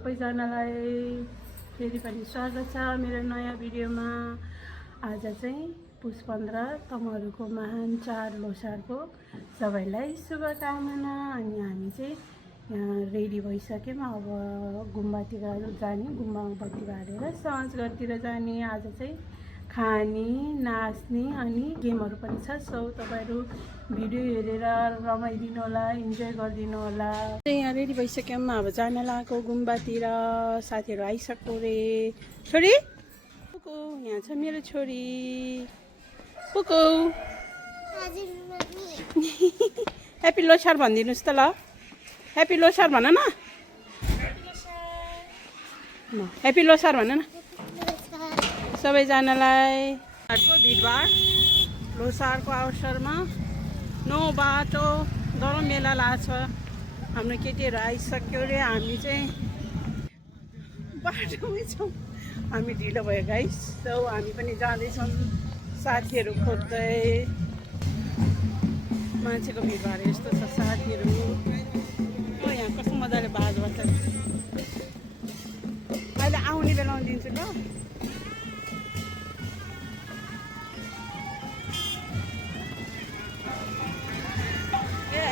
सबैजनालाई फेरि पनि स्वागत छ मेरो नयाँ भिडियोमा। आज चाहिँ पुष 15 तमहरूको महान चाड लोसारको सबैलाई शुभकामना। अनि हामी चाहिँ यहाँ रेडी भइसक्यौँ। अब गुम्बातिर जाने, गुम्बामा बत्ती बालेर सञ्चघरतिर जाने। आज चाहिँ खाने, नाच्ने अनि गेमहरू पनि छ। सो तपाईहरु भिडियो हेरेर रमाइदिनु होला, इन्जोय गरिदिनु होला। यहाँ रेडी भइसक्यौँ, अब जान लागेको गुम्बातिर। साथीहरू आइसक्यो रे। छोरी पुकु, यहाँ छ मेरो छोरी पुकु। ह्यापी लोसार भनिदिनुहोस् त ल। ह्यापी लोसार भन न। ह्यापी लोसार भन न सबैजनालाई। भिडभाड लोसारको अवसरमा नो बाटो गरम मेला लाग्छ। हाम्रो केटीहरू आइसक्यो रे। हामी चाहिँ बाटोमै छौँ। हामी ढिलो भयो गाइस। सो हामी पनि जाँदैछौँ साथीहरू खोज्दै। मान्छेको भिडभाड यस्तो छ साथीहरू। यहाँ कस्तो मजाले बाज बस्छ। अहिले आउने बेलामा दिन्छु ल।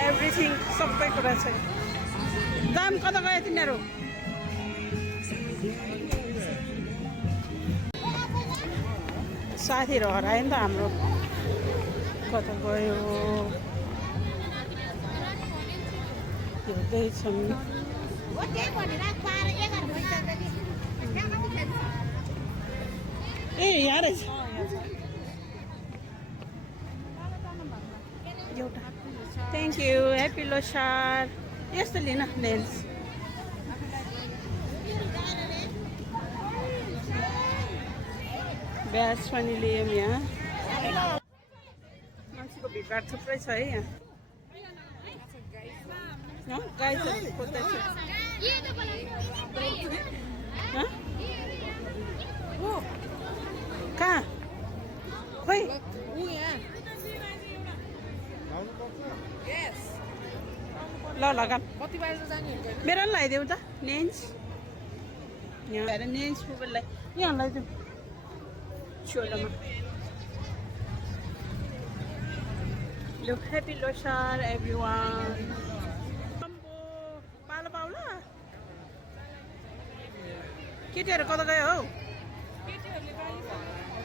एभ्रिथिङ सबै कुरा छ। दाम कता गयो तिनीहरू? साथीहरू हरायो नि त हाम्रो। कता गयो हेर्दैछन्। ए यहाँ रहेछ एउटा। Thank you. ह्याप्पी लोसार। यस्तो लिन लेन्स। ब्याज पनि लियौँ। यहाँ मान्छेको भिडभाड थुप्रै छ है। यहाँ गाइजहरू खोज्दैछ। कहाँ खोइ ल लगा मेरो पनि लगाइदेऊ त नेन्स। यहाँ भएर नेन्स मोबाइललाई यहाँ लगाइदेऊ चोलोमा। Look happy Losar everyone. पालो पाउला केटीहरू कता गयो हौ?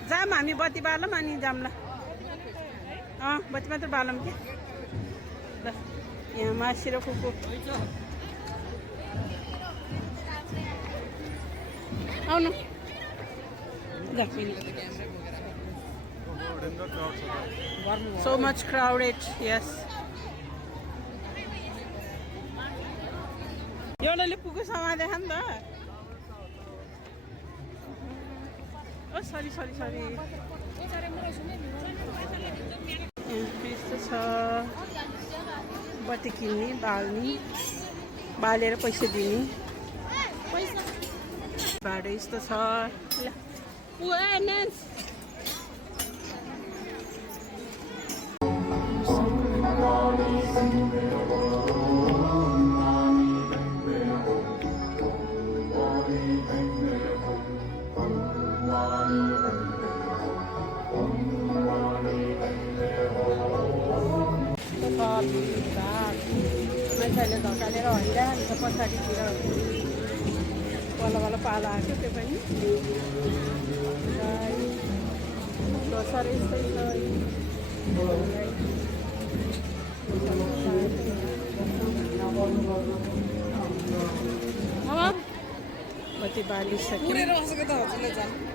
जाम हामी बत्ती बालौँ अनि जाम ल। बत्ती मात्र बालौँ कि ल। यहाँ मासी र कुकु आउनु। So much crowded, yes. एउटाले पुगु सामान देखा नि त। ओ सरी सरी सरी। यस्तो छ बत्ती किन्ने, बाल्ने, बालेर पैसा दिने। भाडो यस्तो छ। मान्छेहरूले धकालेर हल्लिरहेको छ पछाडितिर। बल्ल पालो आएको त्यो पनि। लोसार यस्तै छ। बत्ती बालिसक्यो।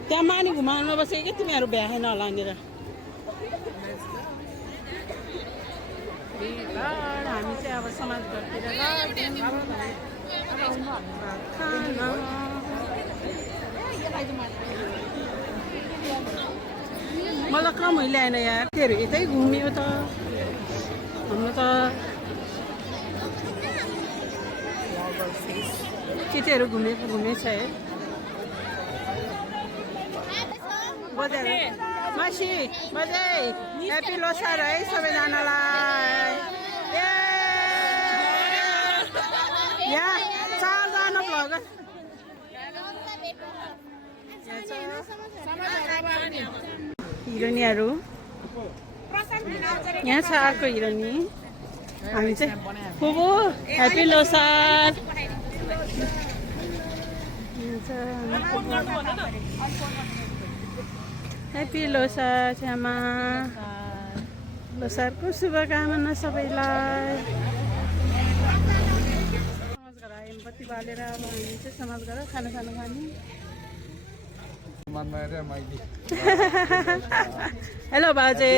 त्यहाँ मानि घुमाउनु बसेको कि तिमीहरू भ्याएन होला यहाँनिर। हामी चाहिँ अब समाजघरतिर मलाई कम ल्याएन यार। त्योहरू यतै घुम्यो त। हाम्रो त केटीहरू घुमेछ है। बजाएर मासी बजाइ। ह्याप्पी लोसार है सबैजनालाई। यहाँ 4 जना भ्लगर हिरोनीहरू यहाँ छ अर्को हिरोनी हामी चाहिँ फुबु ह्याप्पी लोसार ह्याप्पी लोसार छ्यामा लोसारको शुभकामना सबैलाई समाज घर आयौँ बत्ती बालेर अब हामी चाहिँ समाज घर खाना खानु खाने हेलो बाजे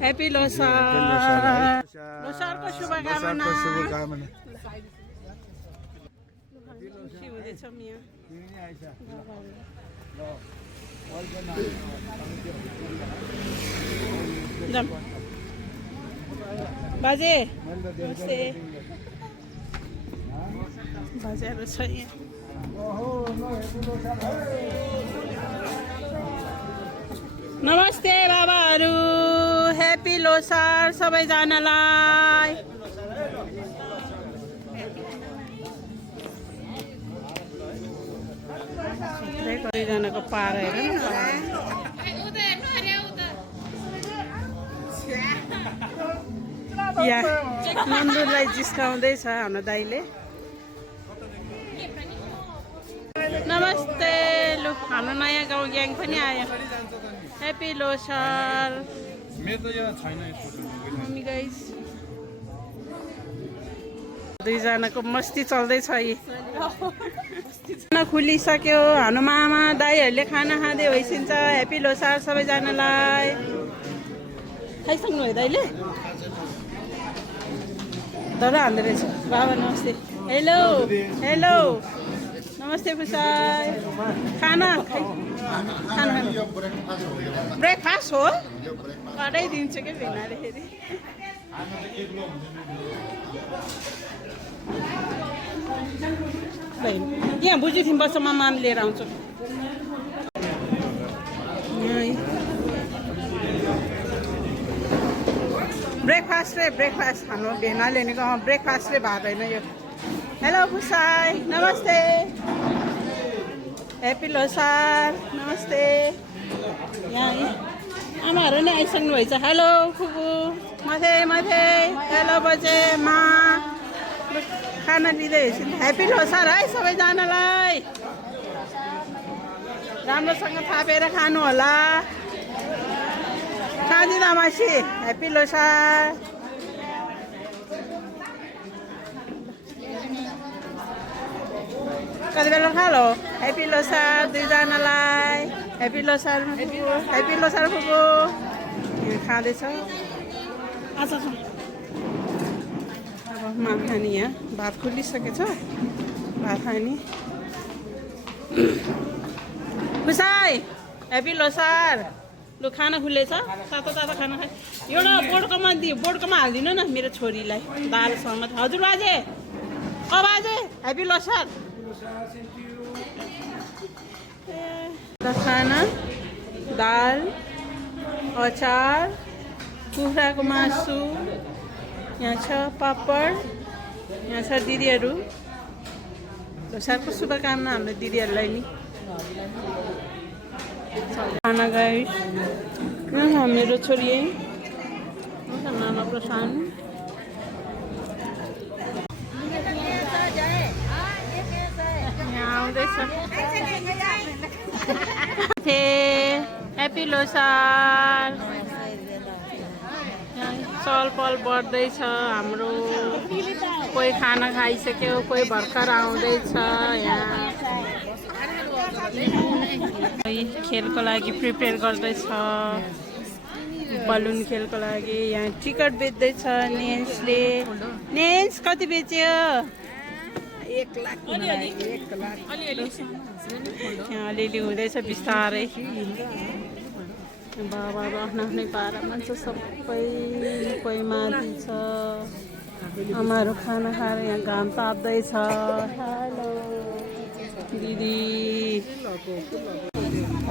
ह्याप्पी लोसार लोसारको शुभकामना खुसी हुँदैछौँ यहाँ बाजे नमस्ते बाजेहरू छ यहाँ नमस्ते बाबाहरू ह्याप्पी लोसार सबैजनालाई कतिजनाको पार हेर नन्दुलाई जिस्काउँदैछ हाम्रो दाइले नमस्ते लु हाम्रो नयाँ गाउँ ग्याङ पनि आयो ह्याप्पी लोसार दुईजनाको मस्ती चल्दैछ खुलिसक्यो हाम्रो मामा दाईहरूले खाना खाँदै भइसिन्छ ह्याप्पी लोसार सबैजनालाई खाइसक्नु भयो दाइले तर हाल्दो रहेछ बाबा नमस्ते हेलो हेलो नमस्ते पुसाई खाना खाना ब्रेकफास्ट हो कराइदिन्छु कि भिनाले यहाँ बुझी थियौँ बस्छ म माम लिएर आउँछु ब्रेकफास्ट रे ब्रेकफास्ट हाम्रो भेनाले नि ब्रेकफास्ट रे भात होइन यो हेलो पुसाई नमस्ते ह्याप्पी लोसार नमस्ते यहाँ आमाहरू नै आइसक्नु भएछ हेलो फुपू माथि माथि हेलो बजे मा खाना लिँदै ह्याप्पी लोसार है सबैजनालाई राम्रोसँग थापेर खानु होला खाँदिन मासी ह्याप्पी लोसार कति बेला खालो ह्याप्पी लोसार दुईजनालाई ह्याप्पी लोसार फुपू खाँदैछ अच्छा अब माम खाने यहाँ भात खुलिसकेछ भात खाने खुसाई ह्याप्पी लोसार लु खाना खुलेछ तातो तातो खाना खाए एउटा बोर्डकोमा हालिदिनु न मेरो छोरीलाई दालसँग हजुर बाजे बाजे ह्याप्पी लोसार खाना दाल अचार कुखुराको मासु यहाँ छ पापड यहाँ छ दिदीहरू लोसारको शुभकामना हाम्रो दिदीहरूलाई नि खाना गए मेरो छोरी नाना प्रशान्त यहाँ आउँदैछ ह्याप्पी लोसार चलपल बढ्दैछ हाम्रो कोही खाना खाइसक्यो कोही भर्खर आउँदैछ यहाँ खेलको लागि प्रिपेयर गर्दैछ बलुन खेलको लागि यहाँ टिकट बेच्दैछ नेन्सले नेन्स कति बेच्यो 1 लाख यहाँ अलिअलि हुँदैछ बिस्तारै बाबा आफ्नो आफ्नै पारामा छ सबै कोही माथि छ आमाहरू खाना खाएर यहाँ घाम ताप्दैछ हेलो दिदी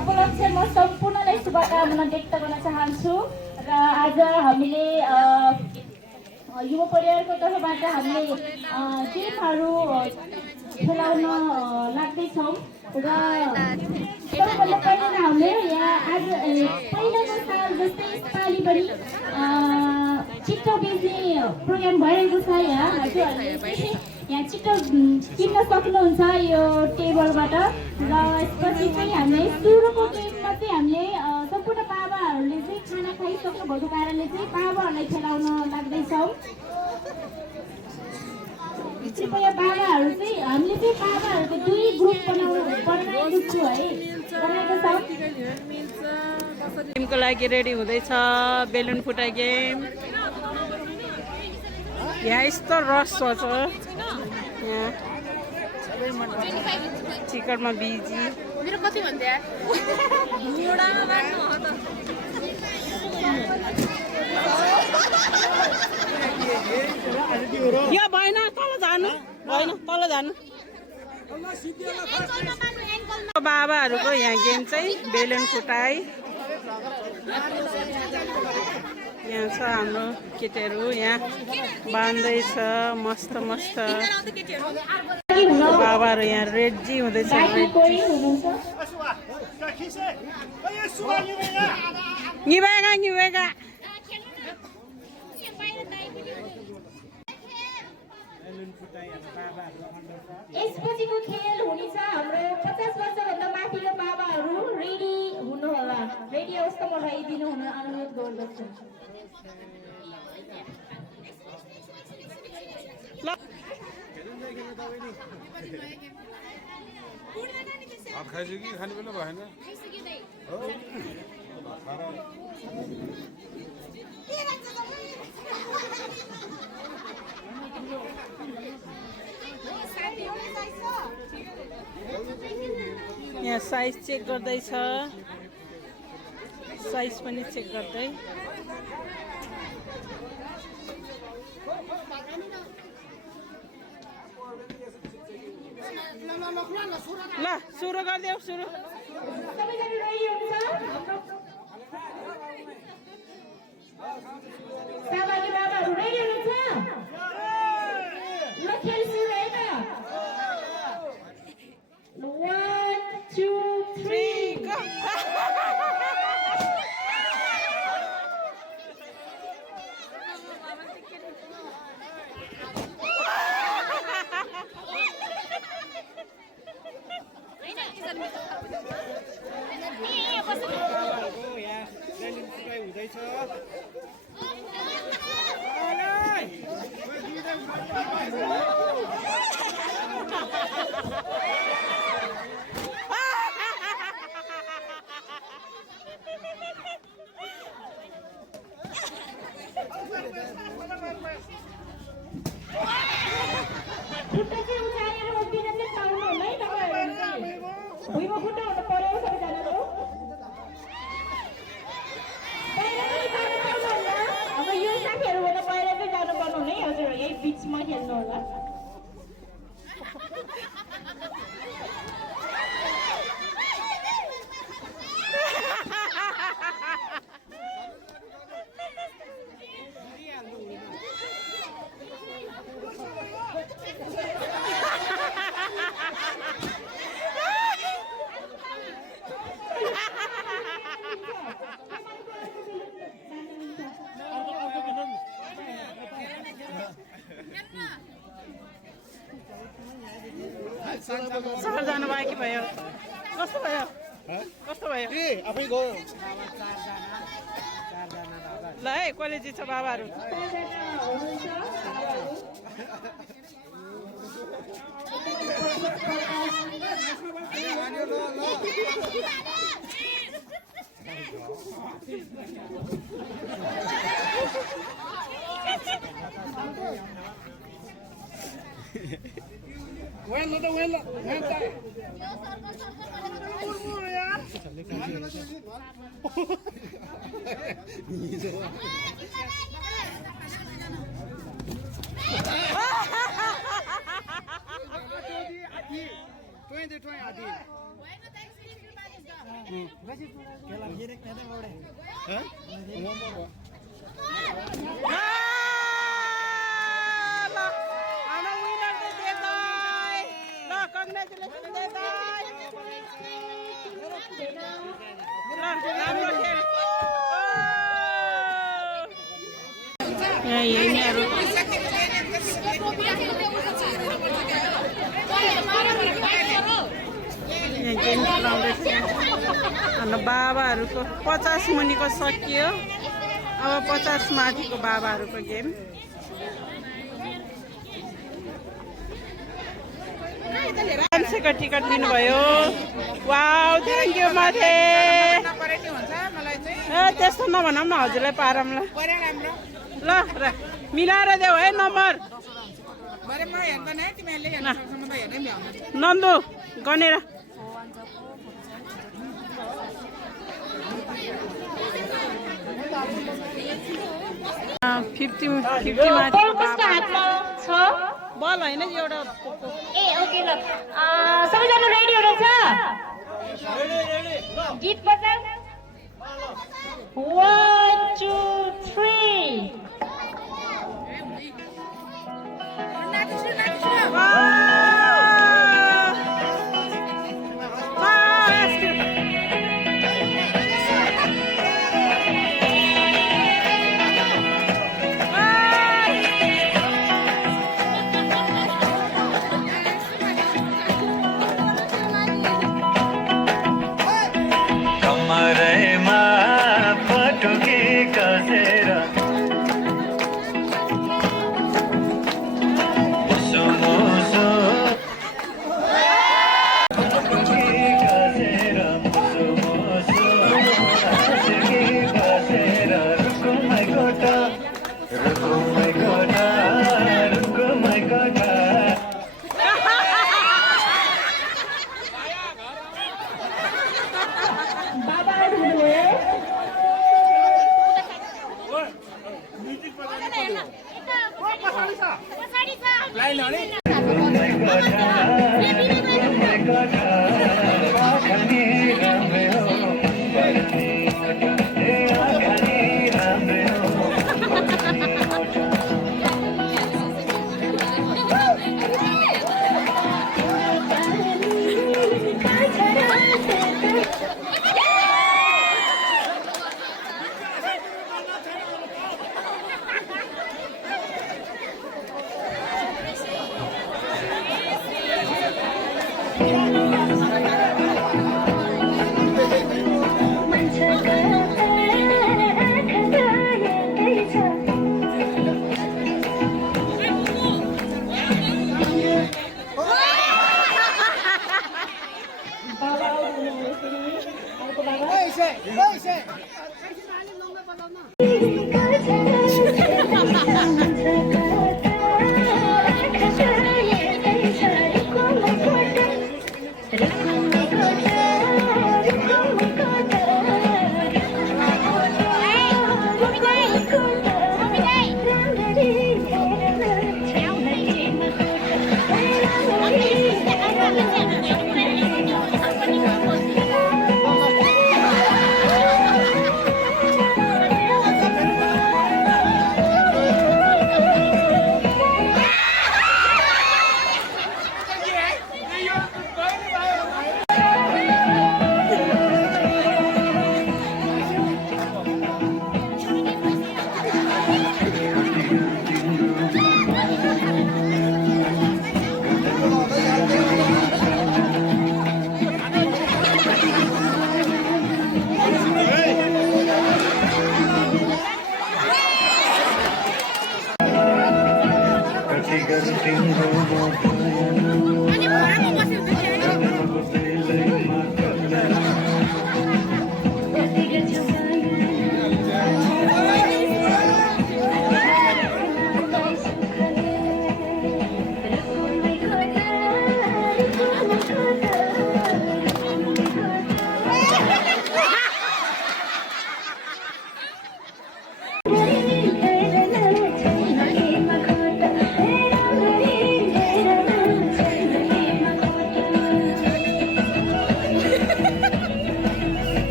उपलक्ष्यमा सम्पूर्णलाई शुभकामना व्यक्त गर्न चाहन्छु र आज हामीले युवा परिवारको तर्फबाट हामीले गेमहरू खेलाउन लाग्दैछौँ सबैभन्दा पहिला त हामीले यहाँ आज पहिलाको साल जस्तै यसपालि पनि छिट्टो बेच्ने प्रोग्राम भइरहेको छ यहाँ हजुरहरूले यहाँ छिट्टो किन्न सक्नुहुन्छ यो टेबलबाट र यसपछि चाहिँ हामीले सुरुको गेममा चाहिँ हामीले सम्पूर्ण बाबाहरूले चाहिँ खाना खाइसक्नु भएको कारणले चाहिँ बाबाहरूलाई खेलाउन लाग्दैछौँ कृपया बाबाहरू चाहिँ हामीले चाहिँ बाबाहरूको दुई ग्रुप बनाएको छु है बनाएको छौँ गेमको लागि रेडी हुँदैछ बेलुन फुटाइ गेम यहाँ यस्तो रस छ यहाँ टिकटमा बिजी मेरो कति भन्दै यो भएन तल जानु भएन तल जानु बाबाहरूको यहाँ गेम चाहिँ बेलुन फुटाइ यहाँ छ हाम्रो केटीहरू यहाँ बाँध्दैछ मस्त मस्त बाबाहरू यहाँ रेडी हुँदैछ निभेगा यसपछिको खेल हुनेछ हाम्रो 50 वर्षभन्दा माथिको बाबाहरू रेडी हुनु होला रेडी अवस्थामा रहिदिनु हुन अनुरोध गर्दछु खाइसक्यो खाने बेला भएन यहाँ साइज चेक गर्दैछ साइज पनि चेक गर्दै ल सुरु गरिदेऊ सुरु सबैजना रेडी हुनुहुन्छ सहभागी बाबाहरू रेडी हुनुहुन्छ ल खेल सुरु है त 1 2 3 go खुट्टा चाहिँ उचालेर उभिन चाहिँ पाउनु होला है तपाईहरु चाहिँ भुइँमा खुट्टा हुनु पर्यो सबैजनाको बाहिर पनि जानु पर्नु होला अब यो साथीहरु भन्दा बाहिर चाहिँ जानु पर्नु होला है हजुर यही बीचमा खेल्नु होला सहर जानु भयो कि भयो कस्तो भयो कस्तो भयो ए आफै गयो ल है कलेजी छ बाबाहरू Congratulations, यहाँ हेर्नेहरू यहाँ गेम खेलाउँदैछ हाम्रो बाबाहरूको 50 मुनिको सकियो अब 50 माथिको बाबाहरूको गेम मान्छेको टिकट दिनुभयो वाउ थ्याङ्क यू माथे त्यस्तो नभनौँ न हजुरलाई पारौँ ल र मिलाएर देऊ है नम्बर नन्दु गनेर 50 माथिको बल होइन एउटा ए ओके ल सबैजना रेडी हुनुहुन्छ गीत बजाऊ 1 2 3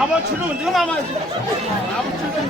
अब छिटो हुन्छ मामा अब छिटो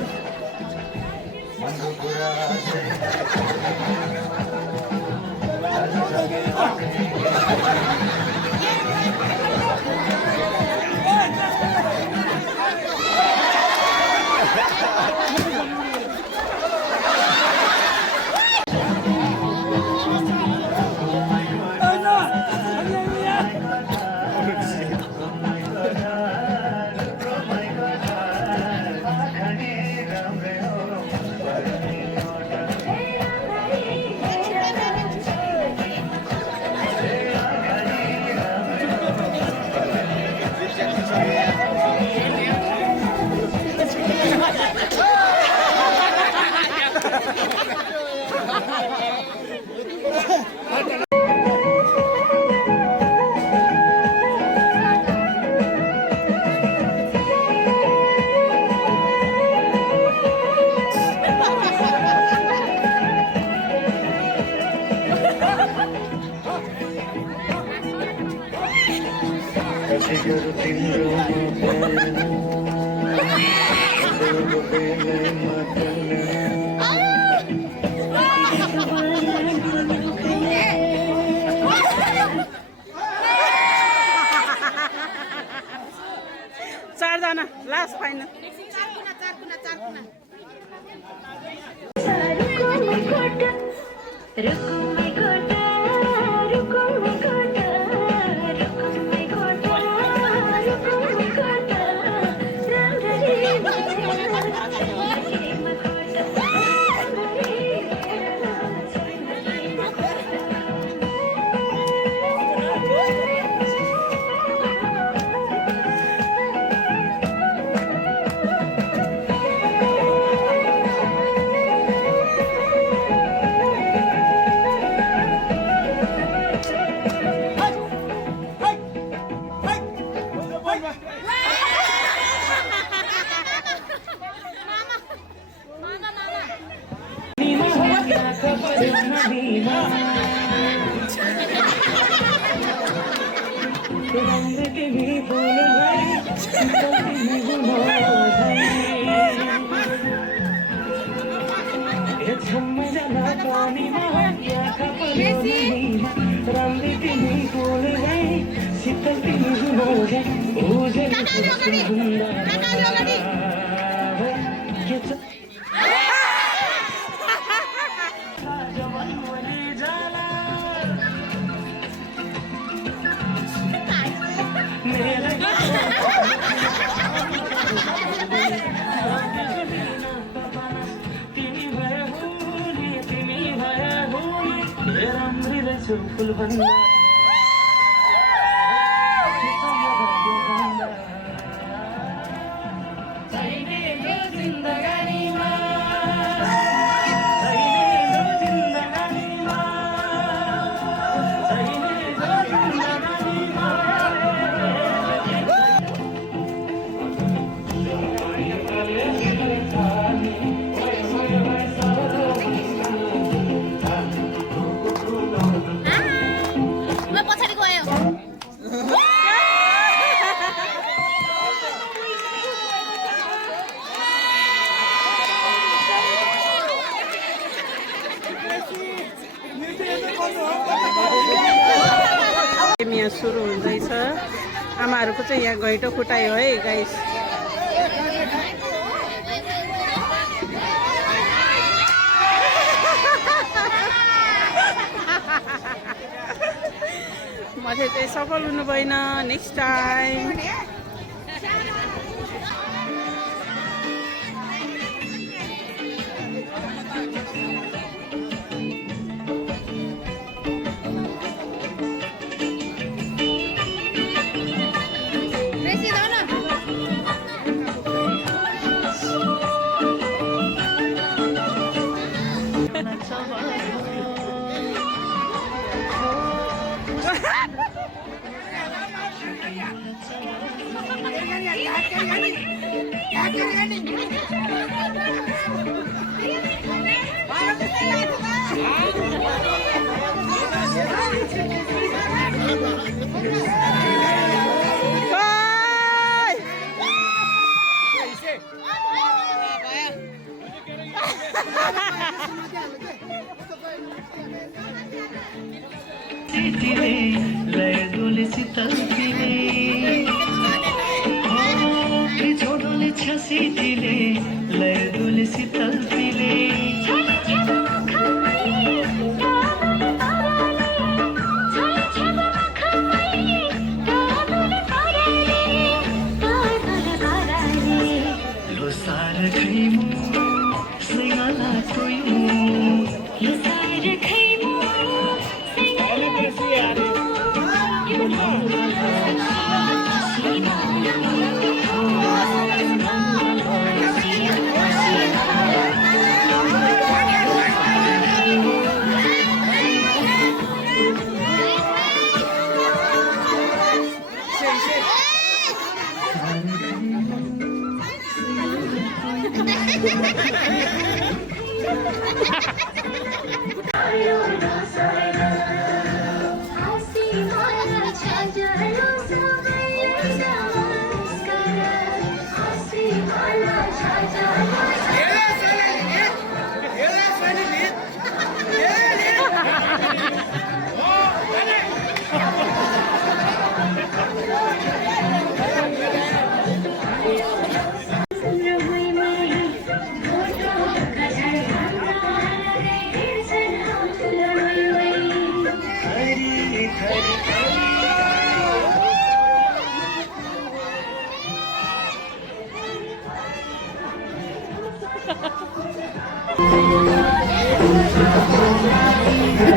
चारजना लास्ट फाइनल यहाँ सुरु हुँदैछ आमाहरूको चाहिँ यहाँ घैँटो फुटायो है गाइस मैले चाहिँ सफल हुनु भएन next time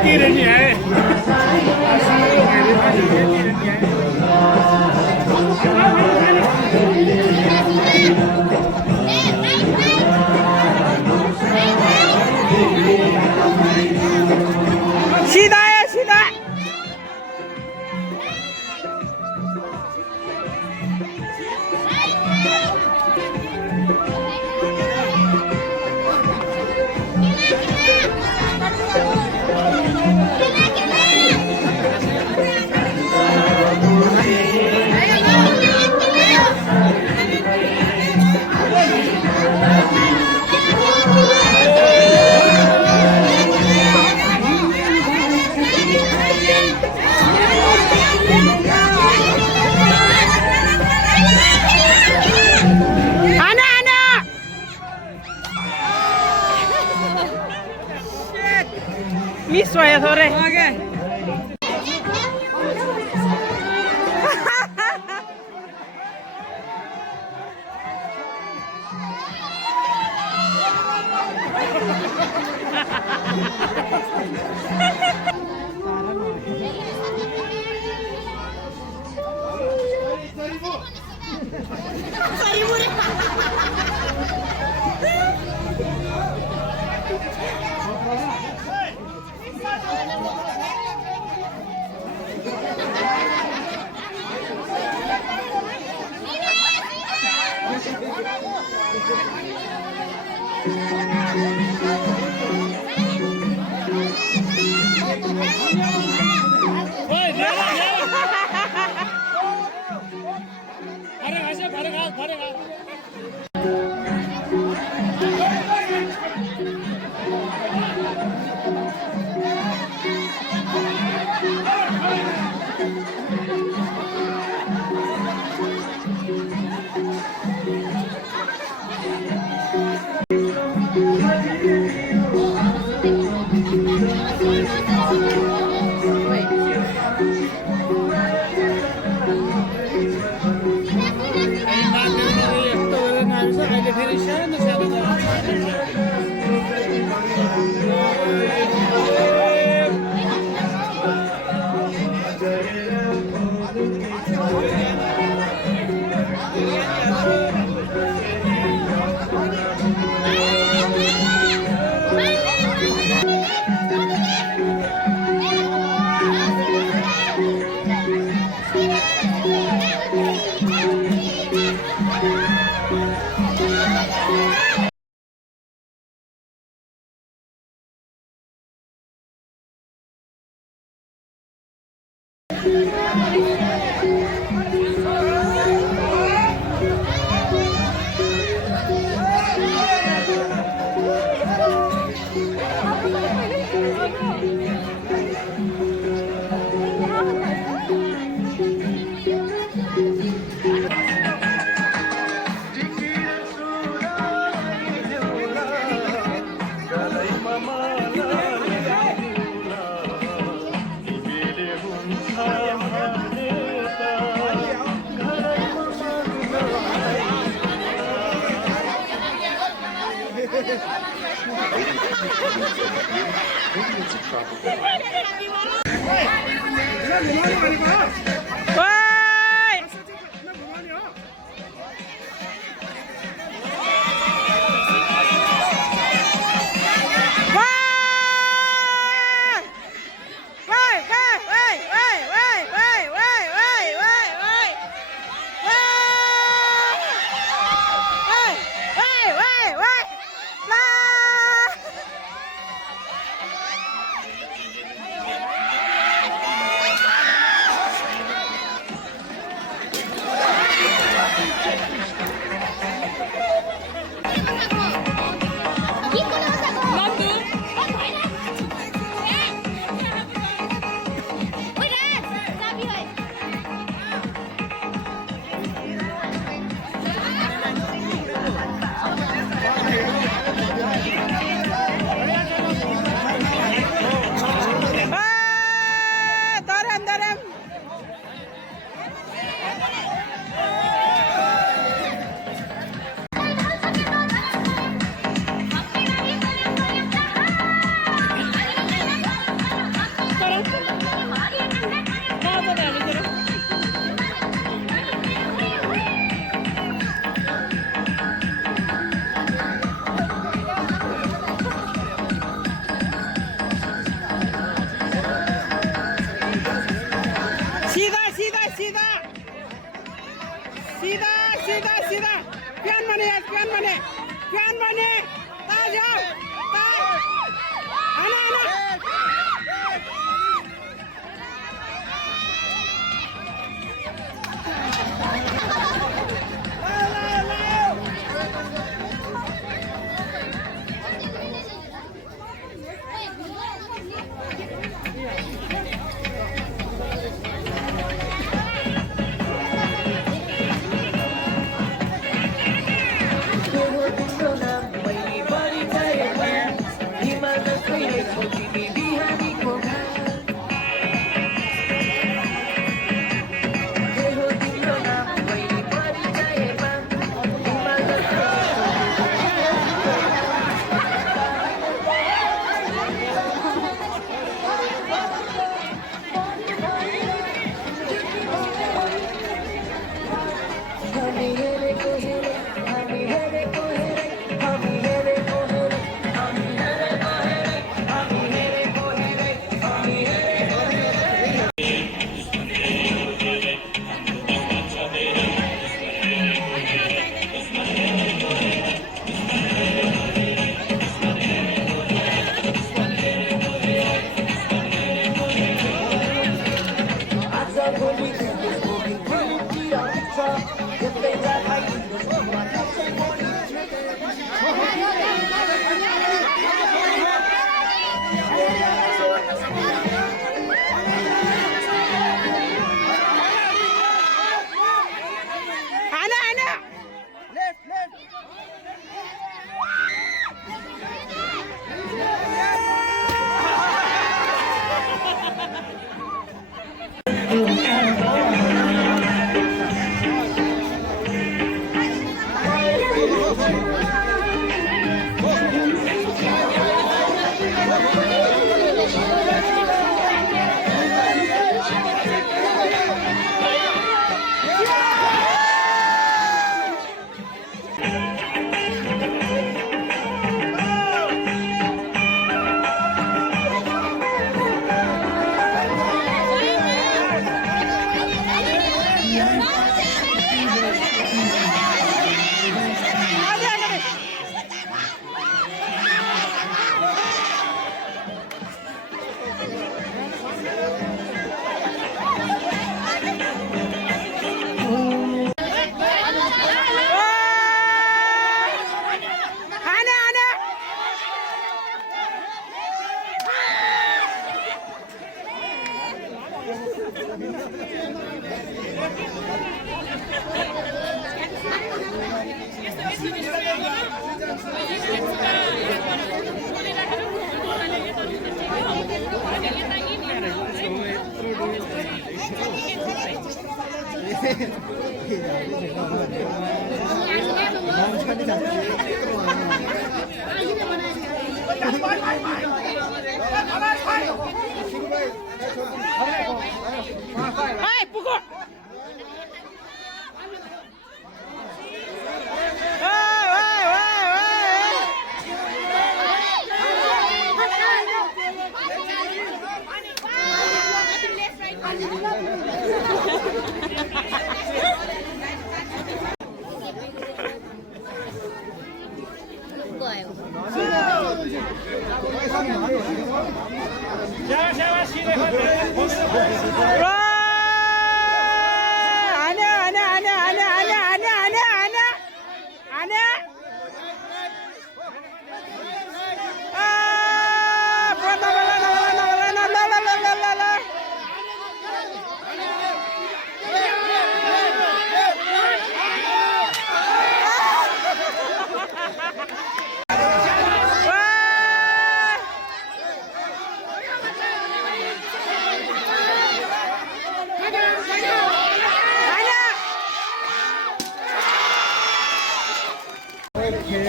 地人年，地人年。期待呀，期待！Miss ya sore. Oke. Thank you. Hai, pukul.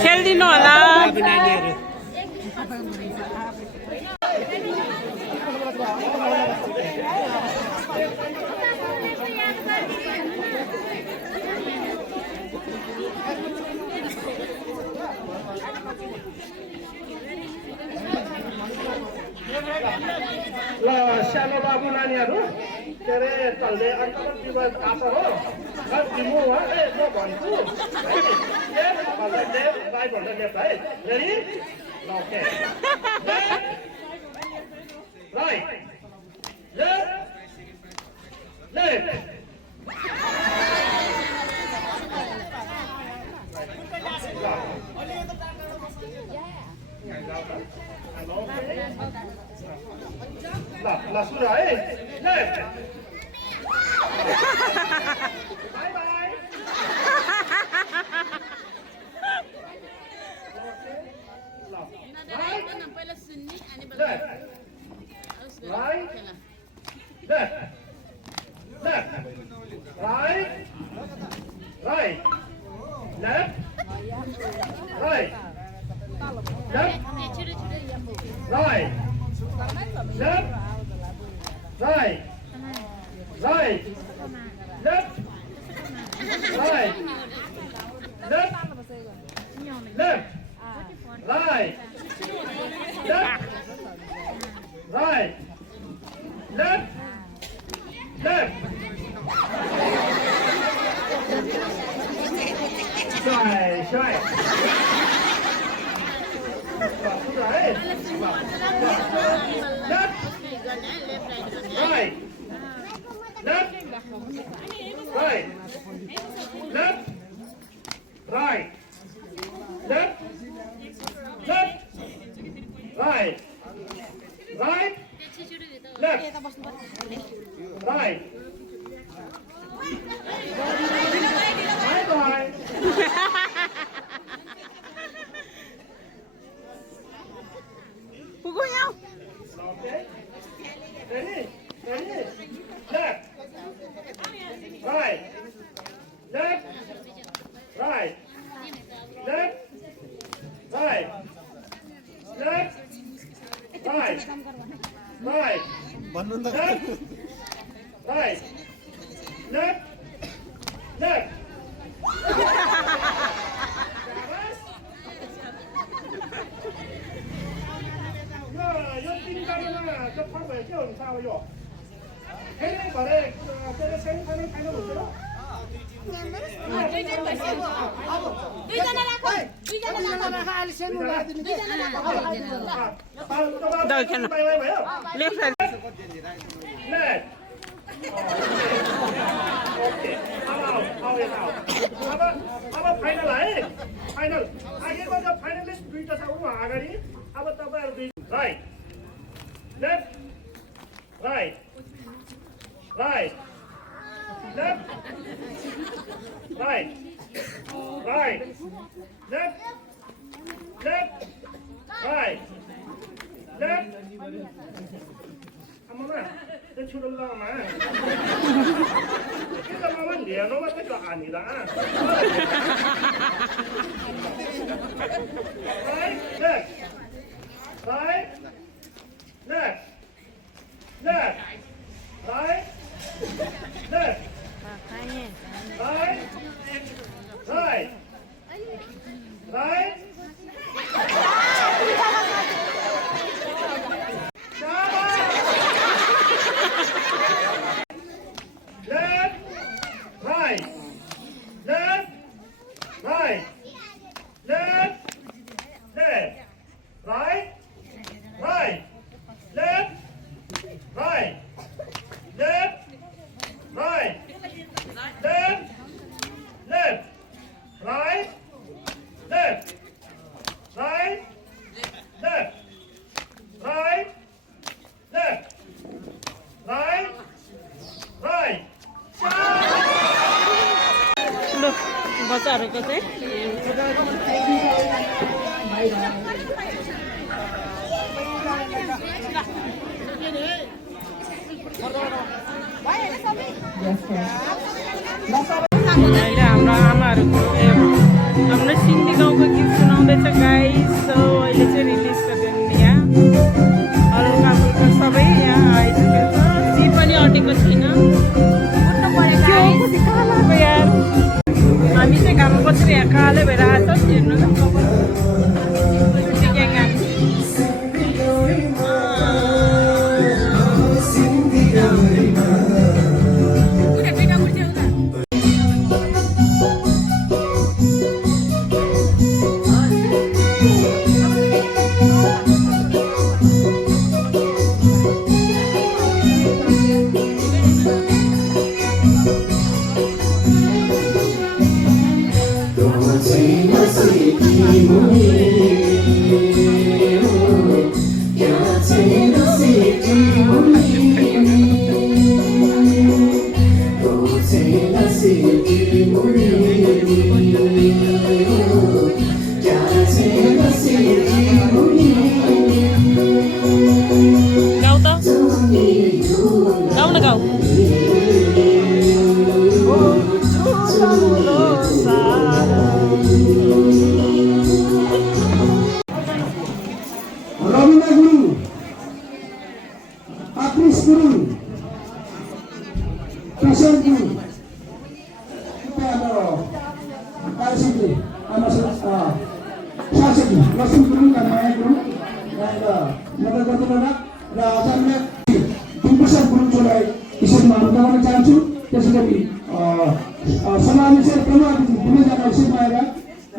खेल्दिनु होला ल सानो बाबु नानीहरू के अरे तल्ले अङ्कल दिवस आएको हो दिनु हो ए म भन्छु भाइ भन्दा लेफ्ट है ready okay right left left ल सुरु है left by by right left left right right left right left right left right right left right left left right left right left left shy right left right left right left right left left right right left right bye bye pukul nhau okay ready left right left right left right left right right left right left left यो तिन गाडीमा चाहिँ फर्क भयो के हुन्छ अब यो फेरि भरे त्यसले सेमी फाइनल फाइनल हुन्छ र लेफ्ट साइड अब फाइनल है फाइनल अघिको जो फाइनलिस्ट दुईटा छ उहाँ अगाडि अब तपाईँहरू दुई right left right right left right right left, left, right, left. 아마마, 내 출을라마. 이거 마마 내놓으면 될거 아니다. Right, left, right, left, left, right, left, right, right, right. Left, right, left, right, left, left, right, right, left, right, left, right, left, left, right, left, right, left, right, left, right, right. Look, बच्चाहरूको चाहिँ अहिले हाम्रो आमाहरूको हाम्रो सिन्धी गाउँको गीत सुनाउँदैछ guys. So अहिले चाहिँ रिलिज गरिदिनु यहाँ अरू कामको सबै यहाँ आइसकेको छ। जी पनि अटेको छैन यार। हामी चाहिँ घाममा बसेर यहाँ कालो भएर आएको छ हेर्नु न। गाउँ त गाउँ न गाउँ। रविन्द्र गुरुङ, आकृष गुरुङ, किशोर गुरुङ, कार्यसमिति शासकी लक्ष्मी गुरुङ र माया गुरुङ मद्दत गर्नुहुँदा र आचार्य दिनप्रसाद गुरुङलाई विशेषमा अनुदान चाहन्छु। त्यसै गरी समाजले प्रभावित भूमिका विषयमा आएर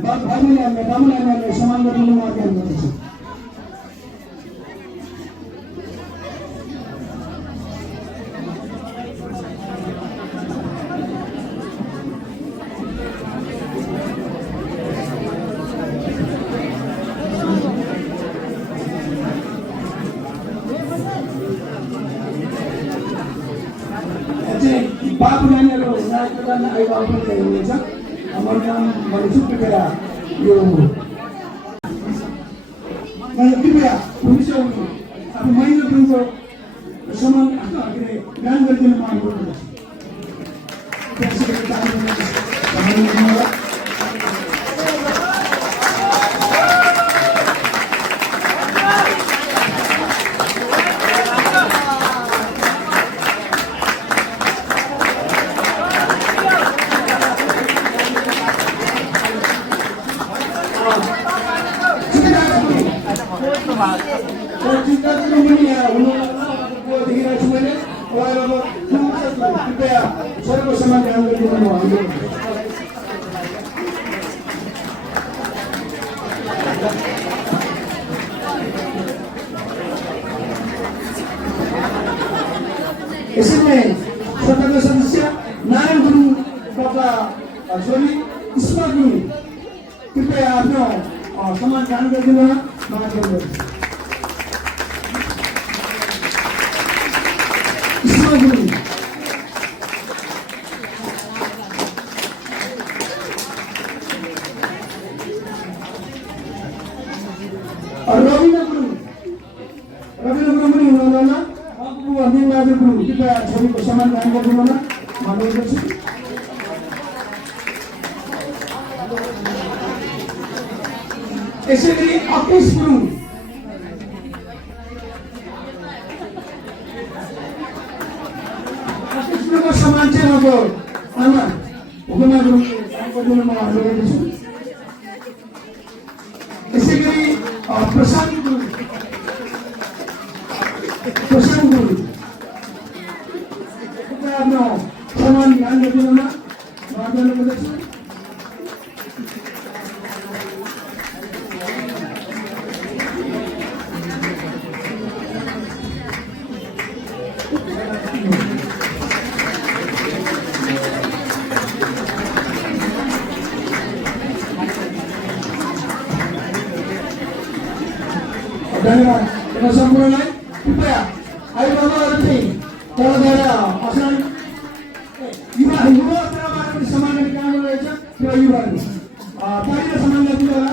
भाइ बहिनीहरूले बाबुआमाहरूले सम्मान गर्नु म अध्ययन गर्दछु। बाबु नानीहरू नानीका अभिभावकहरूले हुनुहुन्छ। म नाम भन्छु, कृपया यो कृपया पुरुषहरू अब महिला पुरुषको समान के अरे गान गरिदिनु म अनुरोध गर्छु। कृपया सबैको समान ध्यान गरिदिनु म अनुरोध गर्छु। यसैले स्वतन्त्र सदस्य नारायण गुरुङका छोरी स्मा गुरुङ कृपया आफ्नो समान ध्यान गरिदिनु म अनुरोध गर्छु। स्मा गुरुङ रविना गुरुङ पनि हुनुहुन्न अबु निलबहादुर गुरुङ कृपया छोरीको सम्मान ग्रहण गरिदिनु होला म अनुरोध गर्छु यसैगरी अकेश गुरुङ अकेश गुरुङको सम्मान चाहिँ अब आमा हुकुमा गुरुङले ग्रहण गरिदिनु म अनुरोध गर्छु यसैगरी प्रशान्त गुरुङ कृपया आफ्नो सम्मान ग्रहण गरिदिनु होला म अनुरोध गर्छु धन्यवाद सम्पूर्णलाई कृपया अभिभावकहरू चाहिँ तल गएर असल युवा तलबाट पनि सम्मान गर्ने काम गरिरहेछ त्यो युवाहरू पारिने सम्मान गरिदिनु होला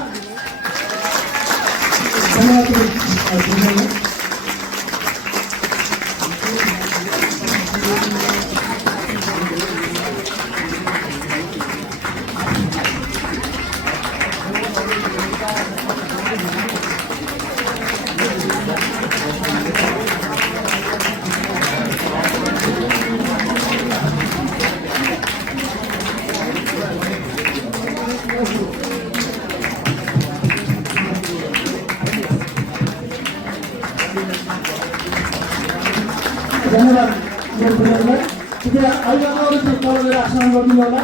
धन्यवाद धन्यवाद कृपया अभिभावकहरू चाहिँ तल गएर आसन गरिदिनु होला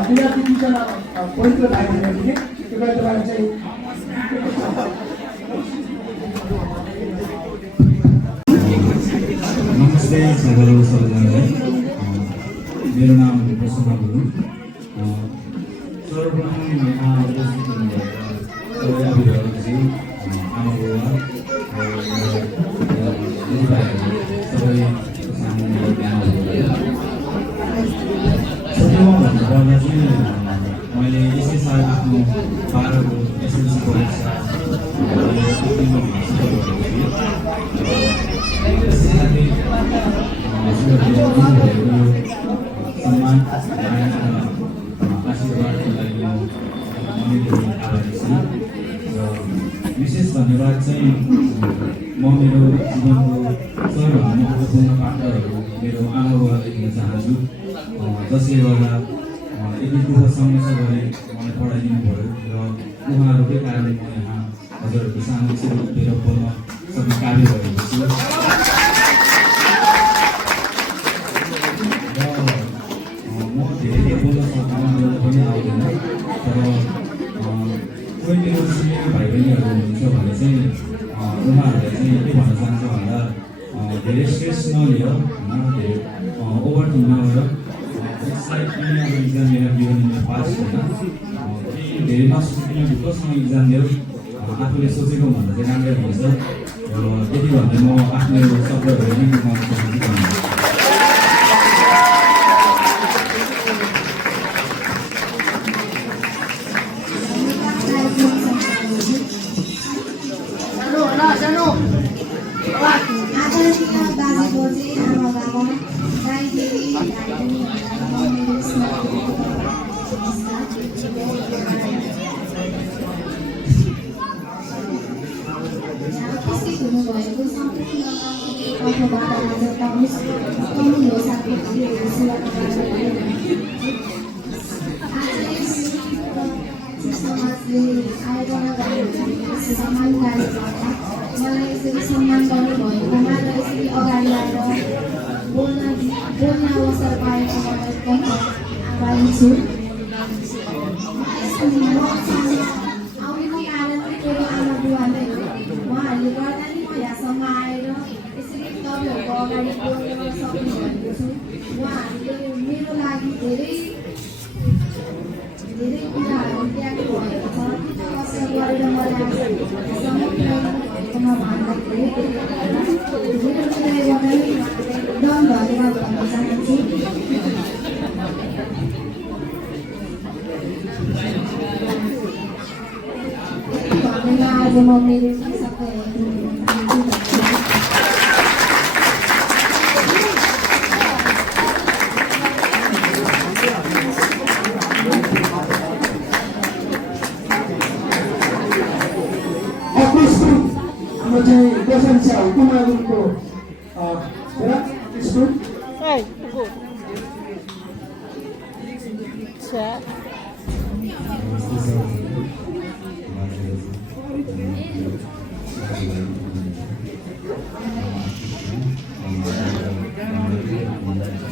विद्यार्थी दुईजना पवित्र भाइ बहिनीहरूले कृपया तपाईँलाई चाहिँ नमस्ते सबैजनालाई मेरो नाम प्रसन्न गुरुङ सर्वप्रथम यहाँ उपस्थित हुनुभएका सबै अभिभावकज्यू आमा बुबा सबैको सामु मेरो ज्ञानहरू सत्यमा भन्नुपर्दा चाहिँ मैले यसै साल आफ्नो 12को एसएलसी परीक्षा सम्मान आशीर्वादको लागि आभारी छु र विशेष धन्यवाद चाहिँ म मेरो जीवनको सबैभन्दा महत्त्वपूर्ण पात्रहरू मेरो आमा बुबालाई दिन चाहन्छु जसले गर्दा यति दुःख समस्या गरे मलाई पढाइदिनु भयो र उहाँहरूकै कारणले म यहाँ हजुरहरूको सामु उभिएर बोल्न सक्ने कार्य गरेको छु म धेरै बोल्न सक्दिनँ पनि आउँदैन तर कोही मेरो सिनियर भाइ बहिनीहरू हुनुहुन्छ भने चाहिँ उहाँहरूलाई चाहिँ के भन्न चाहन्छु भन्दा धेरै स्ट्रेस नलिएर होइन धेरै ओभरथिङ्क नगरेर यसलाई पनि अब इक्जाम दिएर जीवनमा पास होइन केही धेरै नसोचिकन ढुक्कसँग इक्जाम दियो आफूले सोचेको भन्दा चाहिँ राम्रै हुनेछ र त्यति भन्दै म आफ्नो शब्दहरू नै गुमाउन चाहन्छु मलाई यसरी सम्मान गर्नुभएकोमा र यसरी अगाडि आएर बोल्न अवसर पाएको मलाई एकदम आभारी छु आउनुको कारण मेरो आमा बुबाले उहाँहरूले गर्दा नि म यहाँसम्म आएर यसरी तपाईँहरूको अगाडि बोल्न सक्नुभएको छु उहाँहरूले मेरो लागि धेरै कुराहरू त्याग भएको छ कष्ट गरेर मलाई आजसम्म पुऱ्याउनुभएकोमा भन्दाखेरि मेरो हृदयबाट एकदम धन्यवाद भन्न चाहन्छु भन्दैमा आज म मेरो हाम्रो चाहिँ गोर्खा छ कुमार गुरुङको स्कुल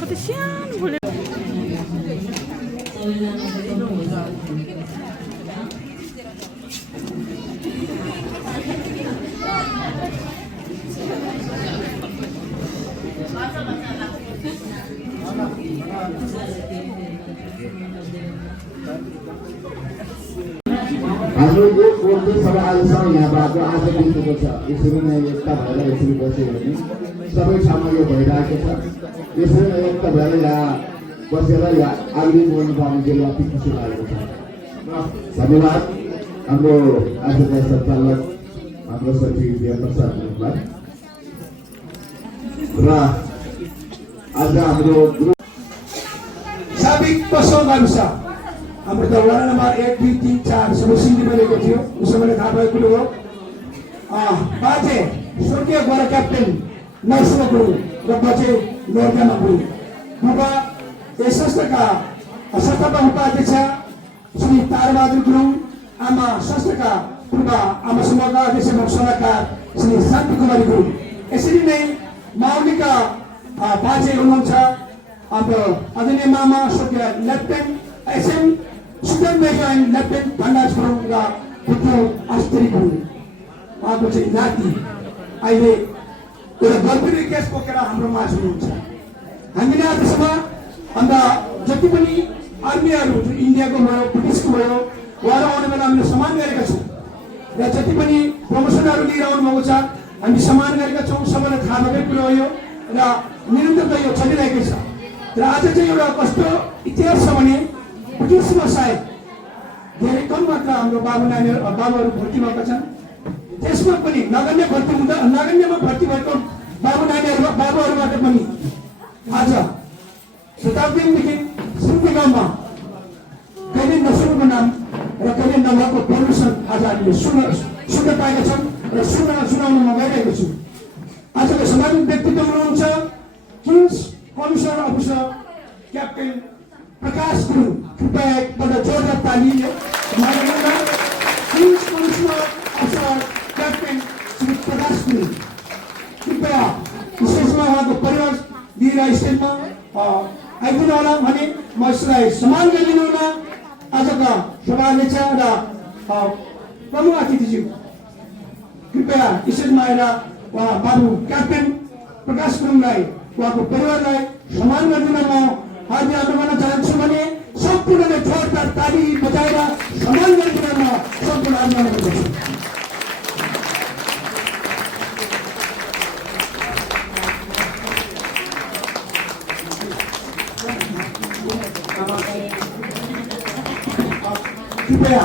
कति सानो बोले हाम्रो यो कोर्टले सबै आजसम्म यहाँबाट आज बितेको छ। यसरी नै एकता भएर यसरी बस्यो भने सबै ठाउँमा यो भइरहेको छ। यसरी नै एकता भएर यहाँ बसेर यहाँ अगाडि बढ्नु पाउनु अति खुसी लागेको छ। धन्यवाद हाम्रो आजका सञ्चालक हाम्रो सचिव प्रसादलाई र आज हाम्रो साबिक पसल गाविस हाम्रो त वडा नम्बर 1, 2, 3, 4 सबै सिन्धी बनेको थियो। उसो भने थाहा भएको कुरो हो। बाजे स्वर्गीय गोरा क्याप्टेन नरसिंह गुरुङ र बजे लोर्गामा गुरुङ, बुबा यस संस्थाका संस्थापक उपाध्यक्ष श्री तारबहादुर गुरुङ, आमा संस्थाका पूर्व आमा समूहका अध्यक्ष सल्लाहकार श्री शान्ति कुमारी गुरुङ। यसरी नै माउलीका बाजे हुनुहुन्छ हाम्रो आदरणीय मामा स्वर्गीय lieutenant SM Sudan major lieutenant भण्डार गुरुङ र पुत्र आश्चर्य गुरुङ। उहाँको चाहिँ नाति अहिले एउटा गल्पीय केस बोकेर हाम्रो माझ हुनुहुन्छ। हामीले आजसम्म अन्त जति पनि आर्मीहरू इन्डियाको भयो ब्रिटिसको भयो उहाँहरू आउने बेला हामीले सम्मान गरेका छौँ र जति पनि प्रमोसनहरू लिएर आउनुभएको छ हामी सम्मान गरेका छौँ। सबैलाई थाहा भएकै कुरो हो यो र निरन्तर यो चलिरहेकै छ। र आज चाहिँ एउटा कस्तो इतिहास छ भने ब्रिटिसमा सायद धेरै कम मात्रा हाम्रो बाबुहरू भर्ती भएका छन्। त्यसमा पनि नगन्यमा भर्ती भएको बाबुहरूबाट पनि आज शताब्दीदेखि सिन्धी गाउँमा कहिले नसुनेको नाम र कहिले नभएको परमिसन आज हामीले सुन्न पाएका छौँ र सुनाउनमा गइरहेको छु। आजको सामाजिक व्यक्तित्व हुनुहुन्छ King's commissioner officer captain Prakash Gurung. कृपया एकपल्ट जोरदार तालिले King's commissioner officer captain Shri Prakash Gurung कृपया स्टेजमा उहाँको परिवार लिएर स्टेजमा आइदिनु होला भने म यसलाई सम्मान गरिदिनु होला। आजका सभाध्यक्ष र प्रमुख अतिथिज्यू कृपया स्टेजमा आएर उहाँ बाबु क्याप्टेन प्रकाश गुरुङलाई उहाँको परिवारलाई सम्मान गरिदिन म आज अनुरोध गर्न चाहन्छु भने सम्पूर्णले जोरदार ताली बजाएर सम्मान गरिदिन म सम्पूर्ण अनुरोध गर्दछु। कृपया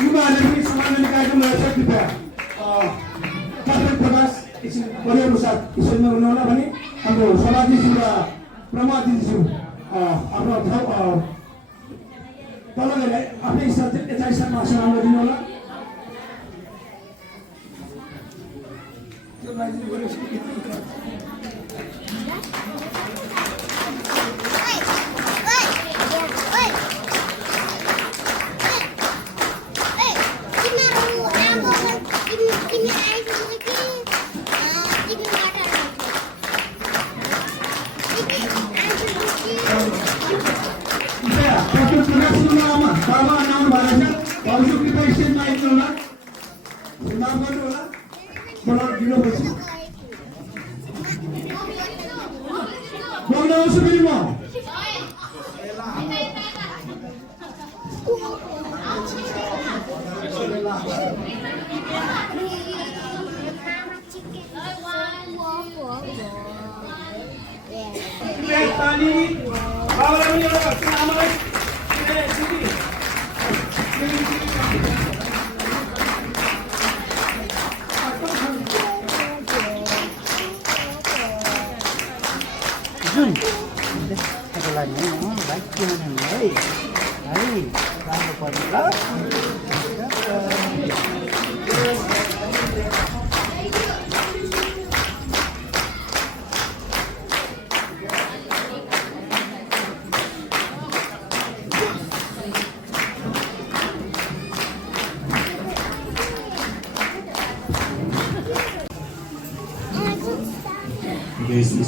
युवाहरूले पनि समाधान कार्यक्रम रहेछ कृपया कार्पेट प्रकाश एकछिन परिअनुसार यसैमा हुनुहोला भने हाम्रो सभाध्यक्ष र प्रमादिज्यू आफ्नो ठाउँ तल गएर आफ्नै यथास्थानमा सभामा दिनुहोला।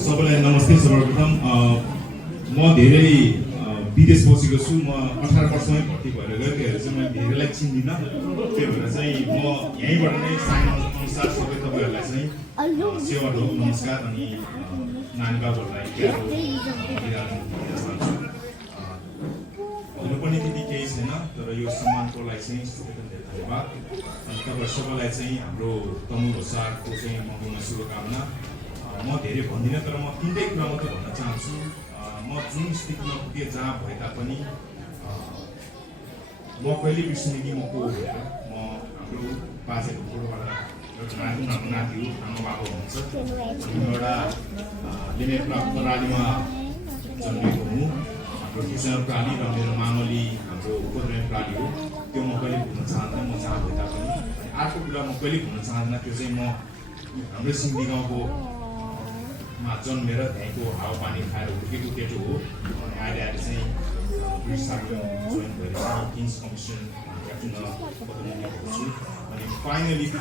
सबैलाई नमस्ते। सर्वप्रथम म धेरै विदेश बसेको छु। म 18 वर्षमै भर्ती भएर गयो, त्यही भएर चाहिँ मैले धेरैलाई चिन्दिनँ। त्यही भएर चाहिँ म यहीँबाट नै अनुसार सबै तपाईँहरूलाई चाहिँ सेवा ढोक नमस्कार अनि नानी बाबुहरूलाई भन्नुपर्ने त्यति केही छैन, तर यो सम्मानको लागि चाहिँ सबैभन्दा धेरै धन्यवाद। अनि तपाईँहरू सबैलाई चाहिँ हाम्रो तमु लोसारको चाहिँ मङ्गलमय शुभकामना। म धेरै भन्दिनँ, तर म तिनटै कुरा मात्रै भन्न चाहन्छु। म जुन स्थितिमा पुगेँ जहाँ भए तापनि म कहिले बिर्सिने कि म को हो भनेर। म हाम्रो बाजेको फोटोबाट एउटा नाति हो, आमा बाबा हुनुहुन्छ। म एउटा लिने प्रालीमा जन्मेको हुँ। हाम्रो किसान प्राली र मेरो मामली हाम्रो उपद्रव प्राली हो। त्यो म कहिले भुल्न चाहँदैन, म जहाँ भए तापनि। अर्को कुरा म कहिले भुल्न चाहँदैन, त्यो चाहिँ म हाम्रो सिङ्गी गाउँको जन्मेर त्यहीँको हावापानी खाएर हुर्केको केटो हो। अनि अहिले चाहिँ ब्रिटिस आर्मीमा जोइन भएर किङ्स कमिसन क्याप्टन पदोन्नति छु। अनि फाइनली म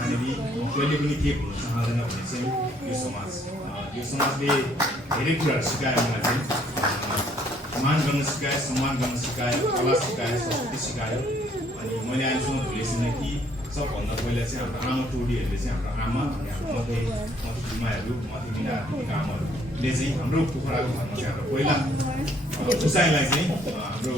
कहिले पनि के भन्न चाहँदैन भने चाहिँ यो समाजले धेरै कुराहरू सिकायो मलाई चाहिँ। मान गर्न सिकायो, सम्मान गर्न सिकायो, कला सिकायो, संस्कृति सिकायो। अनि मैले अहिलेसम्म भुलेको छैन कि सबभन्दा पहिला चाहिँ हाम्रो आमा टोलीहरूले चाहिँ हाम्रो आमा अनि हाम्रो मथिमाहरू मथिमिना आमाहरूले चाहिँ हाम्रो पोखराको घरमा चाहिँ हाम्रो पहिला उचाइलाई चाहिँ हाम्रो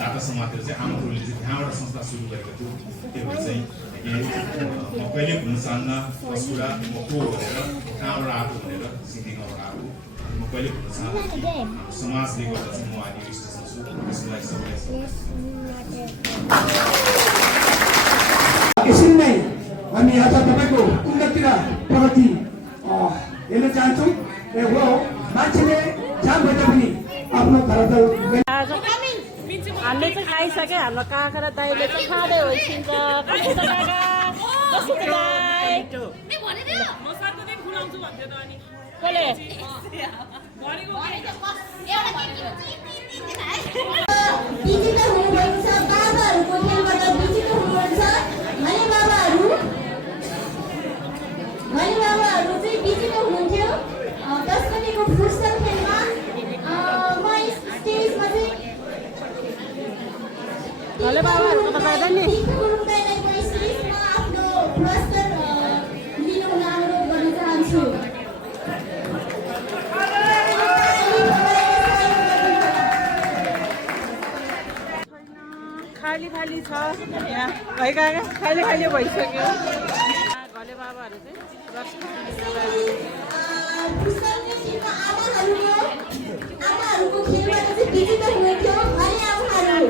ताता समाजले चाहिँ आमा टोलीले चाहिँ त्यहाँबाट संस्था सुरु गरेको थियो। त्यो भएर चाहिँ म कहिले भन्न चाहन्न फर्स्ट कुरा म को भनेर कहाँबाट आएको भनेर सिद्धिगाउँबाट आएको म कहिले भन्न चाहन्न समाजले गर्दा चाहिँ म अहिले यो स्टेसन छु त्यसको लागि सबैलाई यसरी नै हामी आज तपाईँको उन्नति र प्रगति हेर्न चाहन्छौँ। हो मान्छेले जहाँ भेटे पनि आफ्नो धरातल हामीले चाहिँ खाइसक्यो। हाम्रो काका र दाइले चाहिँ खाँदै होइसिन्छ। कसो छ काका? कसो छ दाइ? कसले? बिजी त हुनुभएको छ, बाबाहरूको खेलबाट बिजी त हुनुहुन्छ भने बाबाहरू चाहिँ बिजी त हुनुहुन्थ्यो। 10 बजेको फुर्सद खेलमा म स्टेजमा चाहिँ हेलो बाबाहरूको त फाइदा नि स्टेजमा आफ्नो पुरस्कार लिन अनुरोध गर्न चाहन्छु। खाली खाली छ यहाँ है काका, खाली खाली भइसक्यो। घले बाबाहरू चाहिँ आमाहरूको खेलबाट चाहिँ बिजी त हुनुहुन्थ्यो भने आमाहरू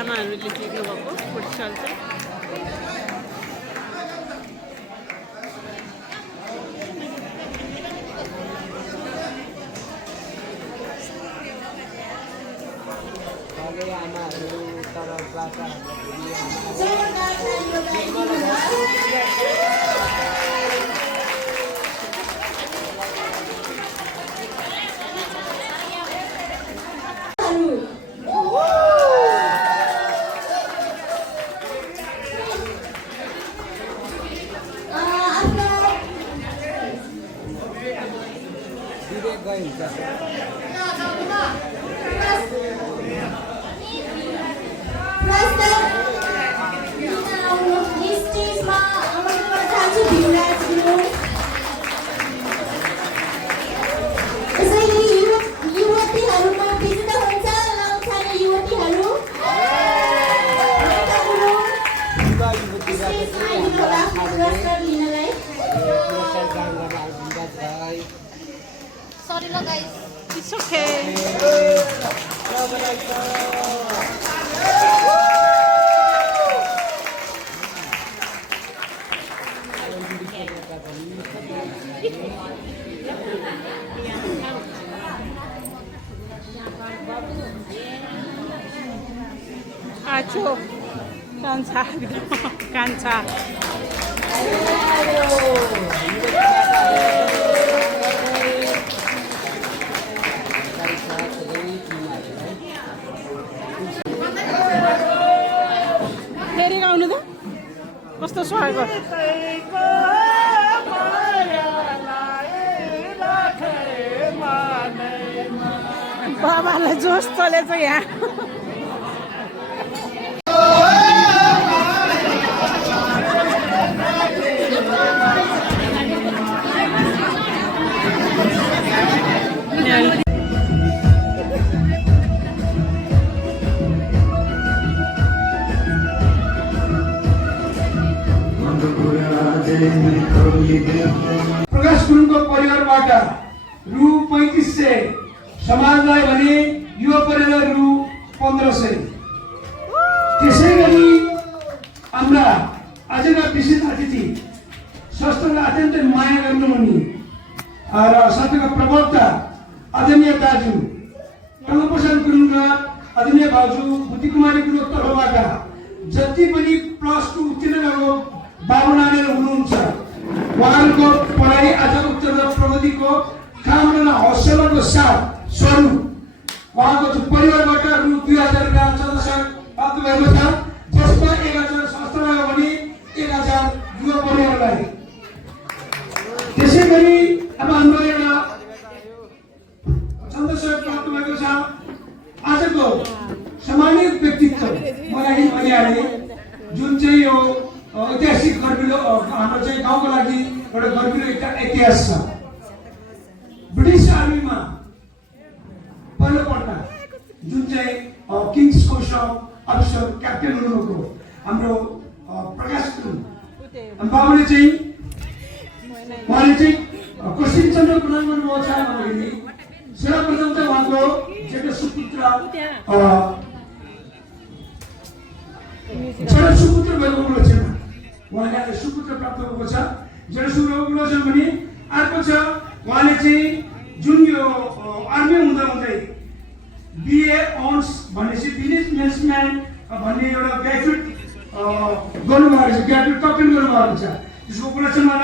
आमाहरूले जित्नुभएको फुटसल चाहिँ It's okay. Acho, cansa. फेरि गाउनु त कस्तो स्वागत। बाबालाई जोस चलेछ यहाँ। प्रकाश गुरुङको परिवारबाट रु 3500, समाजलाई भने युवा परिवार रु 1500। त्यसै गरी हाम्रा आजका विशेष अतिथि संस्थालाई अत्यन्तै माया गर्नुहुने र संस्थाका प्रवक्ता आदरणीय दाजु टङ्कप्रसाद गुरुङ र आदरणीय भाउजू बुद्धि कुमारी गुरुङको तर्फबाट जति पनि +2 उत्तीर्ण भएको बाबु नानीहरू हुनुहुन्छ उहाँहरूको उहाँको साथ स्वरूप उहाँको परिवारबाट रु 2000 रुपियाँ चन्द्रशेखर प्राप्त भएको छ, जसमा 1000 संस्थालाई हो भने 1000 युवा परिवारलाई। त्यसै गरी अब हाम्रो एउटा चन्द्रशेखर प्राप्त भएको छ। आजको सम्मानित व्यक्तित्व मलाई भनिहाले, जुन चाहिँ यो ऐतिहासिक गर्विलो हाम्रो चाहिँ गाउँको लागि एउटा गर्विलो इतिहास छ। ब्रिटिस आर्मीमा पहिलोपल्ट जुन चाहिँ किङ्स कोर्स अफिसर क्याप्टेन हुनुभएको हाम्रो प्रकाश बाबुले चाहिँ उहाँले चाहिँ क्वेसन चन्द्र प्रदान गर्नुभएको छ भन्दाखेरि सर्वप्रथम चाहिँ उहाँको जेठो सुपुत्र भएको उपलक्ष्यमा उहाँले आज सुपुत्र प्राप्त भएको छ। जेठो सुपुत्र उपलक्ष्य भने अर्को छ उहाँले चाहिँ जुन यो आर्मी हुँदा हुँदै बिए अनर्स भनेपछि बिजनेसम्यान भन्ने एउटा ग्रेजुएट गर्नुभएको छ, ग्रेजुएट कम्प्लिट गर्नुभएको छ। त्यसको उपलक्ष्यमा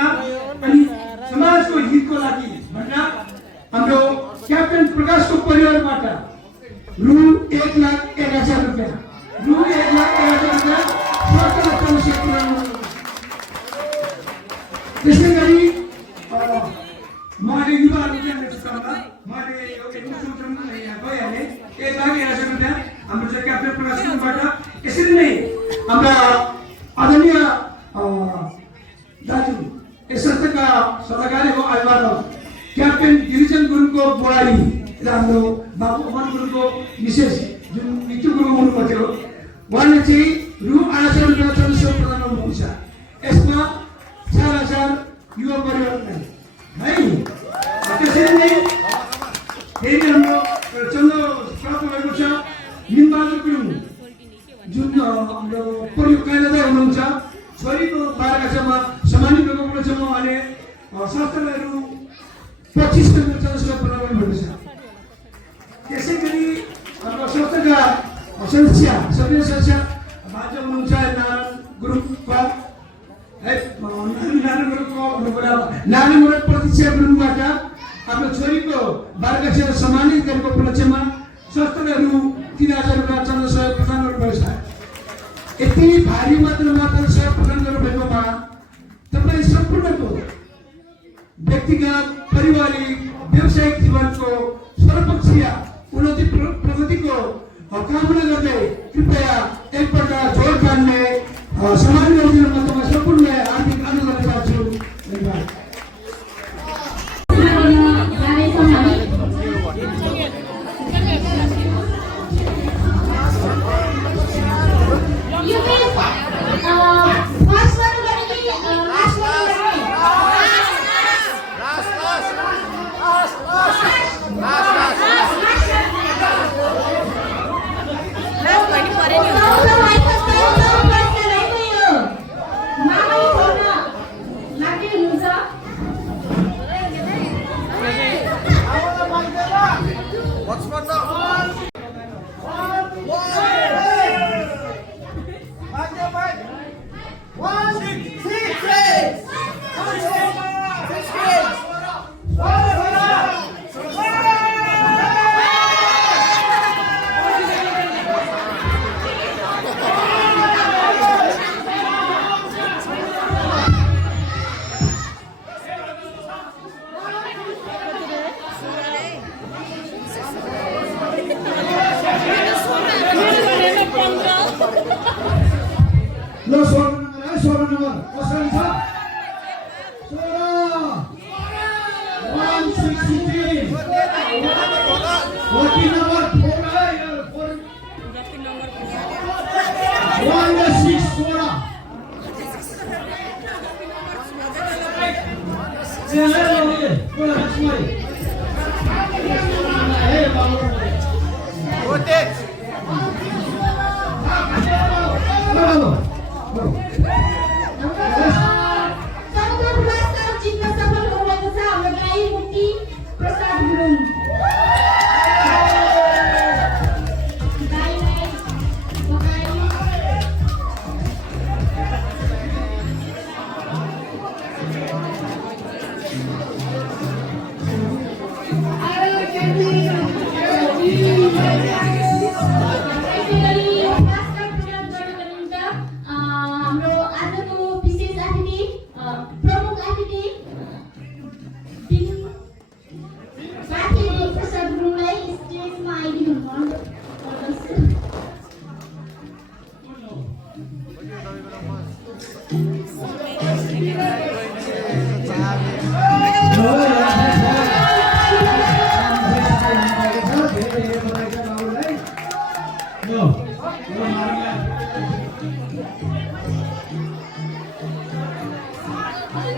अनि समाजको हितको लागि भनेर हाम्रो क्याप्टेन प्रकाशको परिवारबाट रु 1,01,000 रुपियाँ त्यसै गरी मैले युवाहरू मैले गइहालेँ 1,01,000 रुपियाँ हाम्रो चाहिँ क्याप्टेन प्रकाशबाट। यसरी नै हाम्रा आदरणीय दाजु यस संस्थाका सल्लाहकारी हो अभिभावक क्याप्टेन गिरिजन गुरुङको बुहारी र हाम्रो बाबु अमन गुरुङको विशेष जुन मृत्यु गुरुङ हुनुभएको थियो, उहाँले चाहिँ रु 800 रुपियाँ चन्द्रशेखर प्रदान गर्नुभएको छ। यसमा 4,000 युवा परिवारलाई है। त्यसरी नै फेरि हाम्रो चन्द्र प्राप्त भएको छ निमबहादुर गुरुङ, जुन हाम्रो परिवार कायदादार हुनुहुन्छ। छोरीको 12 कक्षामा सम्मानित भएको उपलक्ष्यमा उहाँले संस्थालाई रु 25 रुपियाँ चन्द्रशेखर प्रदान गर्नुभएको छ। त्यसै गरी हाम्रो संस्थाका सदस्य भान्जा हुनुहुन्छ नारायण गुरुङका है, नारायण गुरुङको नारायण प्रतीक्षा गुरुङबाट आफ्नो छोरीको 12 कक्षा सम्मानित गरेको उपलक्ष्यमा संस्थाले रु 3,000 रुपियाँ चन्द्रशेखर प्रदान गर्नुभएको छ। यति भारी मात्रामा चन्द्रशेखर प्रदान गर्नुभएकोमा तपाईँ सम्पूर्णको व्यक्तिगत पारिवारिक व्यावसायिक जीवनको सर्वपक्षीय उन्नति प्रगतिको कामना गर्दै कृपया एकपल्ट जोड तान्ने सम्मान गरिदिनुमा तपाईँ सम्पूर्णलाई हार्दिक अनुरोध गर्न चाहन्छु। धन्यवाद। Lo suara nomor kosong 163 working number 106 suara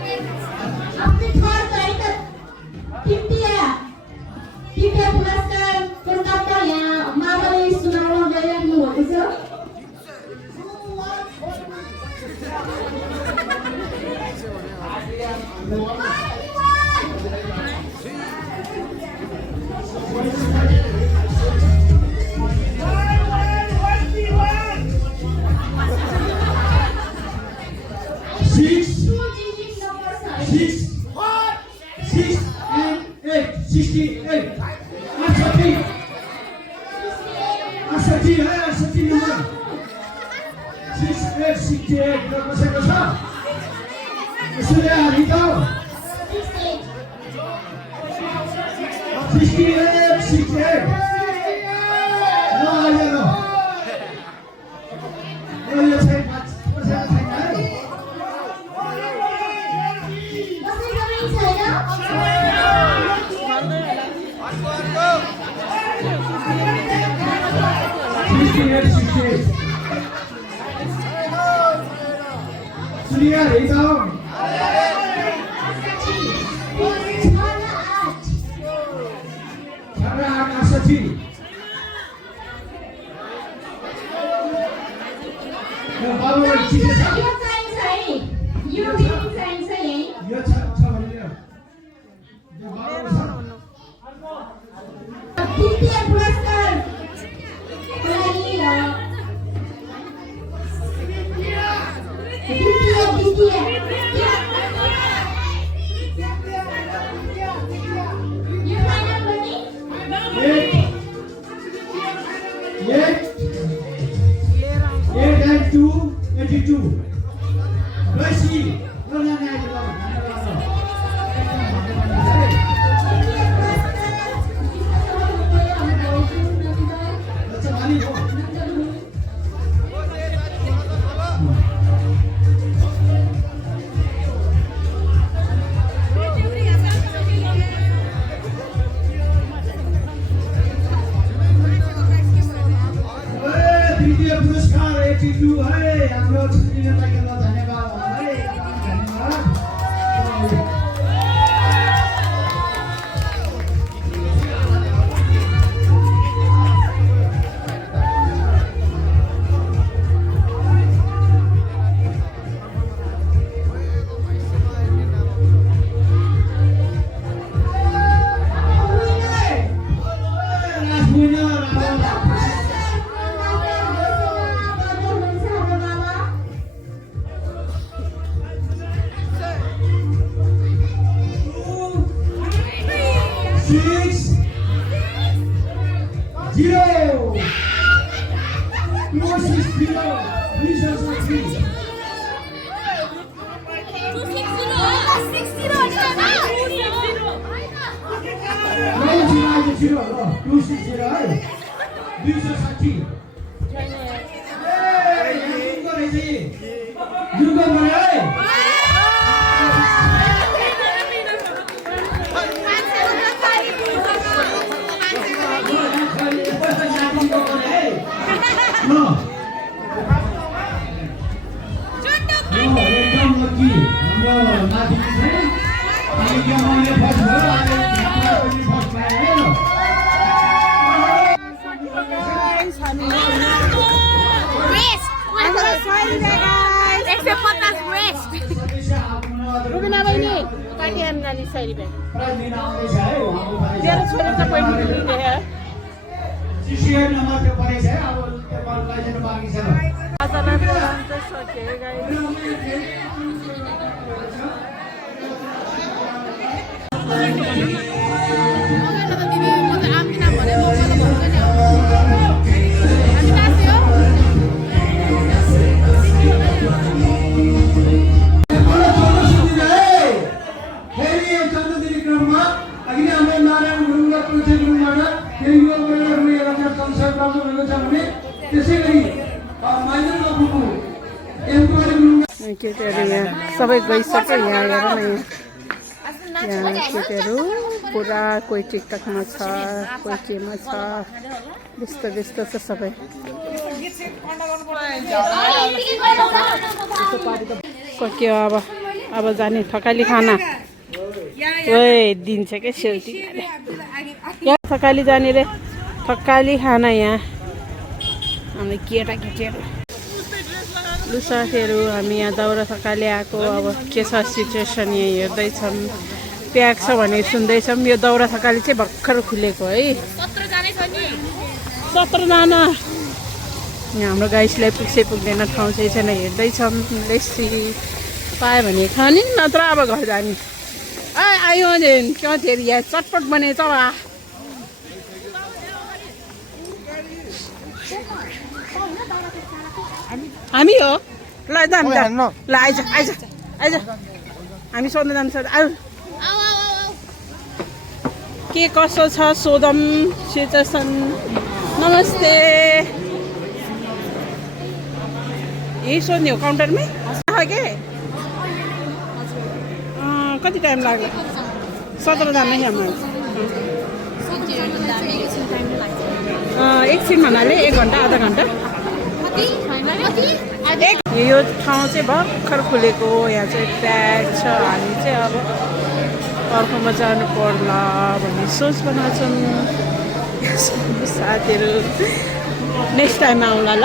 अपने थर सहित 50 पुरस्कारको नम्बर यहाँ मामाले सुनाउन गइराख्नु भएको छ। केटीहरू यहाँ सबै गइसक्यो। यहाँ हेर न यहाँ केटीहरू पुरा कोही टिकटकमा छ, कोही केमा छ, व्यस्त व्यस्त छ सबै। सक्यो अब जाने थकाली खाना। ओए दिन्छ क्या सेउटी थकाली जाने रे, थकाली खाना यहाँ हाम्रो केटाकेटीहरू। लु साथीहरू हामी यहाँ दाउरा थकाली आएको। अब के छ सिचुएसन यहाँ हेर्दैछौँ। प्याक छ भने सुन्दैछौँ। यो दाउरा थकाली चाहिँ भर्खर खुलेको है। 17 जना। यहाँ हाम्रो गाइसलाई पुग्छै पुग्दैन, ठाउँ चाहिँ छैन। हेर्दैछौँ लेसी पायो भने खाने, नत्र अब घर जाने। आयो क्यों तेरी यहाँ चटपट बने त हामी हो। ल जाम ल आइज आइज आइज हामी सोध्न जान्छ। आऊ के कसो छ सोधौँ सिचुएसन। नमस्ते यही सोध्ने हो काउन्टरमै के? कति टाइम लाग्यो? 17 जना हाम्रो एकछिन भन्नाले 1 घन्टा आधा घन्टा। यो ठाउँ चाहिँ भर्खर खुलेको। यहाँ चाहिँ प्याक छ। हामी चाहिँ अब अर्कोमा जानु पर्ला भन्ने सोच बनाएको छौँ साथीहरू। नेक्स्ट टाइम आउँला ल।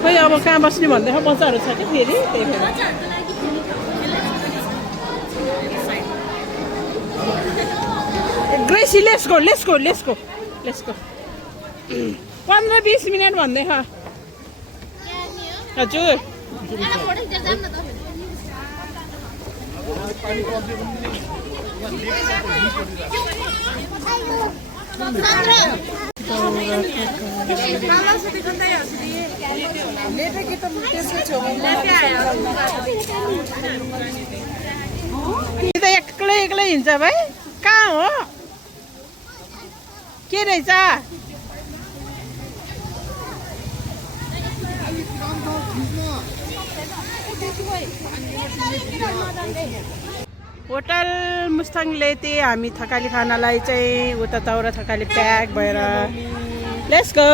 खोइ अब कहाँ बस्ने भन्दै बच्चाहरू छ कि फेरि त्यही भएर। ग्रेसी लेट्स गो 15-20 मिनट भन्दै छ हजुर। एक्लै हिँड्छ भाइ। कहाँ हो के रहेछ? होटल मुस्ताङ लेते हामी थकाली खानालाई चाहिँ उता दाउरा थकाली प्याक भएर लेट्स गो।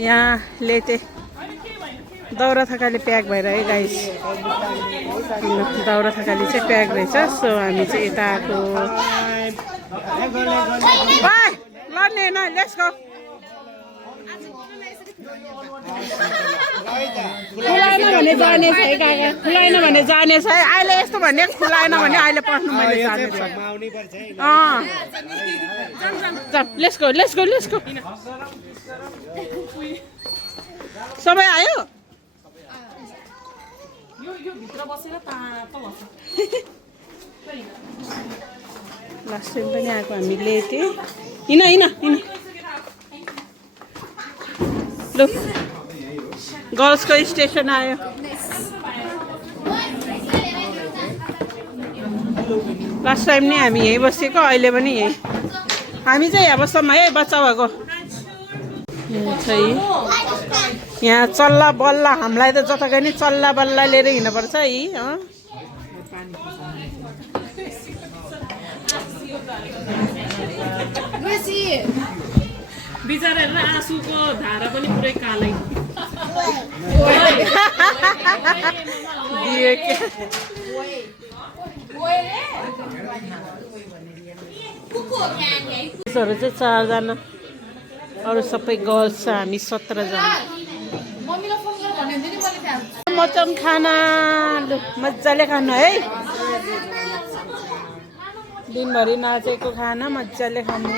यहाँ लेते दाउरा थकाली प्याक भएर है गाइस। दाउरा थकाली चाहिँ प्याक रहेछ। सो हामी चाहिँ यता आएको। लड्ने न लेट्स गो। खुलाएन भने जाने छ है काका। खुलाएन भने जाने छ है। अहिले यस्तो भन्ने खुलाएन भने अहिले पढ्नु मैले जाने छ। Let's go. सबै आयो? लास्ट टाइम पनि आएको हामी लेटे। हिँड लु गर्ल्सको स्टेसन आयो। लास्ट टाइम नि हामी यहीँ बसेको, अहिले पनि यहीँ। हामी चाहिँ यहाँ बस्छौँ है बच्चा भएको। यहाँ चल्ला बल्ला हामीलाई त जता गए नि चल्ला बल्ला लिएर हिँड्नुपर्छ है। बिचराहरुलाई आँसुको धारा पनि पुरै कालै चाहिँ 4 जना, अरू सबै गर्ल्स छ। हामी 17 जना। मटन खाना मजाले खानु है। दिनभरि नाचेको खाना मजाले खानु।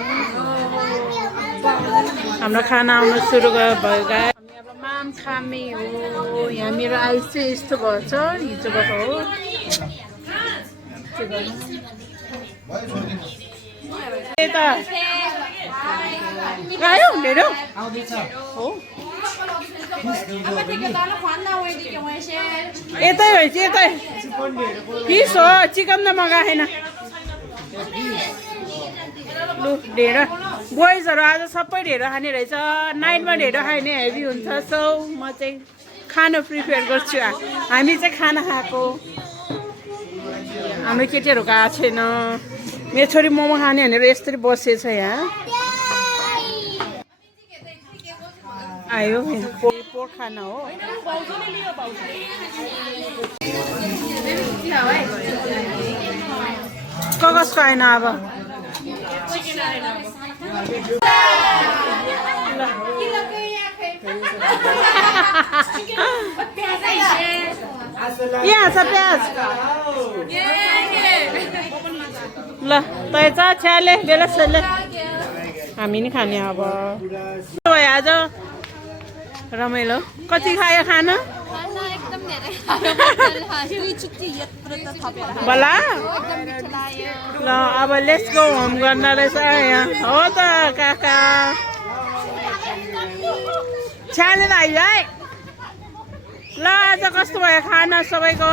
हाम्रो खाना आउनु सुरु भयो गाई। अब माम खामे हो। यहाँ मेरो आइस चाहिँ यस्तो भएछ, हिजोबाट हो। यता आयो मेरो हो यतै भएछ। यतै फिस हो, चिकन त मगाएन। लु ढेँडो बोइजहरू आज सबै ढेँडो खाने रहेछ नाइटमा ढेँडो खायो भने हेभी हुन्छ सो म चाहिँ खानु प्रिफेयर गर्छु हामी चाहिँ खाना खाएको हाम्रो केटीहरू गएको छैन मेरो छोरी मोमो खाने भनेर यसरी बसेछ यहाँ आयो पोर खाना हो कसको आएन अब यहाँ छ प्याज ल तै छ छ्याले बेलासले हामी नि खाने अब आज रमाइलो कति खायो खाना बला ल अब लेट्स गो होम गर्न रहेछ यहाँ हो त काका छ्याले आयो है ल आज कस्तो भयो खाना सबैको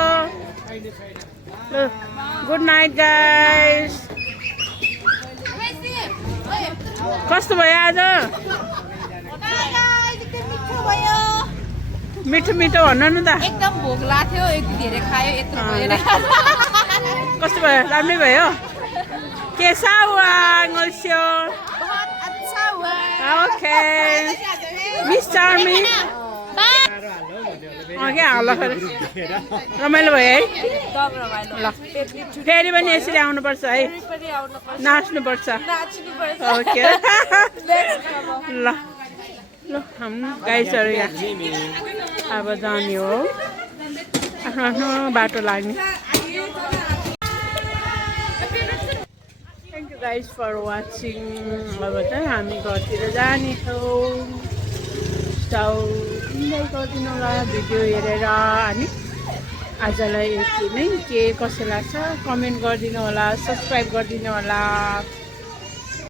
गुड नाइट गाइस कस्तो भयो आज मिठो मिठो भन्नु न त एकदम भोक लाग्थ्यो धेरै खायो यत्रो भयो कस्तो भयो राम्रै भयो कैसा हुआ ngolsyo अच्छा हुआ ओके मिस चार्मिङ के हाल रमाइलो भयो है ल फेरि पनि यसरी आउनुपर्छ है नाच्नुपर्छ ओके ल ल हाम्रो गाइसहरू यहाँ अब जाने हो आफ्नो आफ्नो बाटो लाग्ने thank you guys for watching अब चाहिँ हामी घरतिर जाने छौँ इन्जोय गरिदिनु होला भिडियो हेरेर अनि आजलाई यति नै के कसो लाग्छ कमेन्ट गरिदिनु होला सब्सक्राइब गरिदिनु होला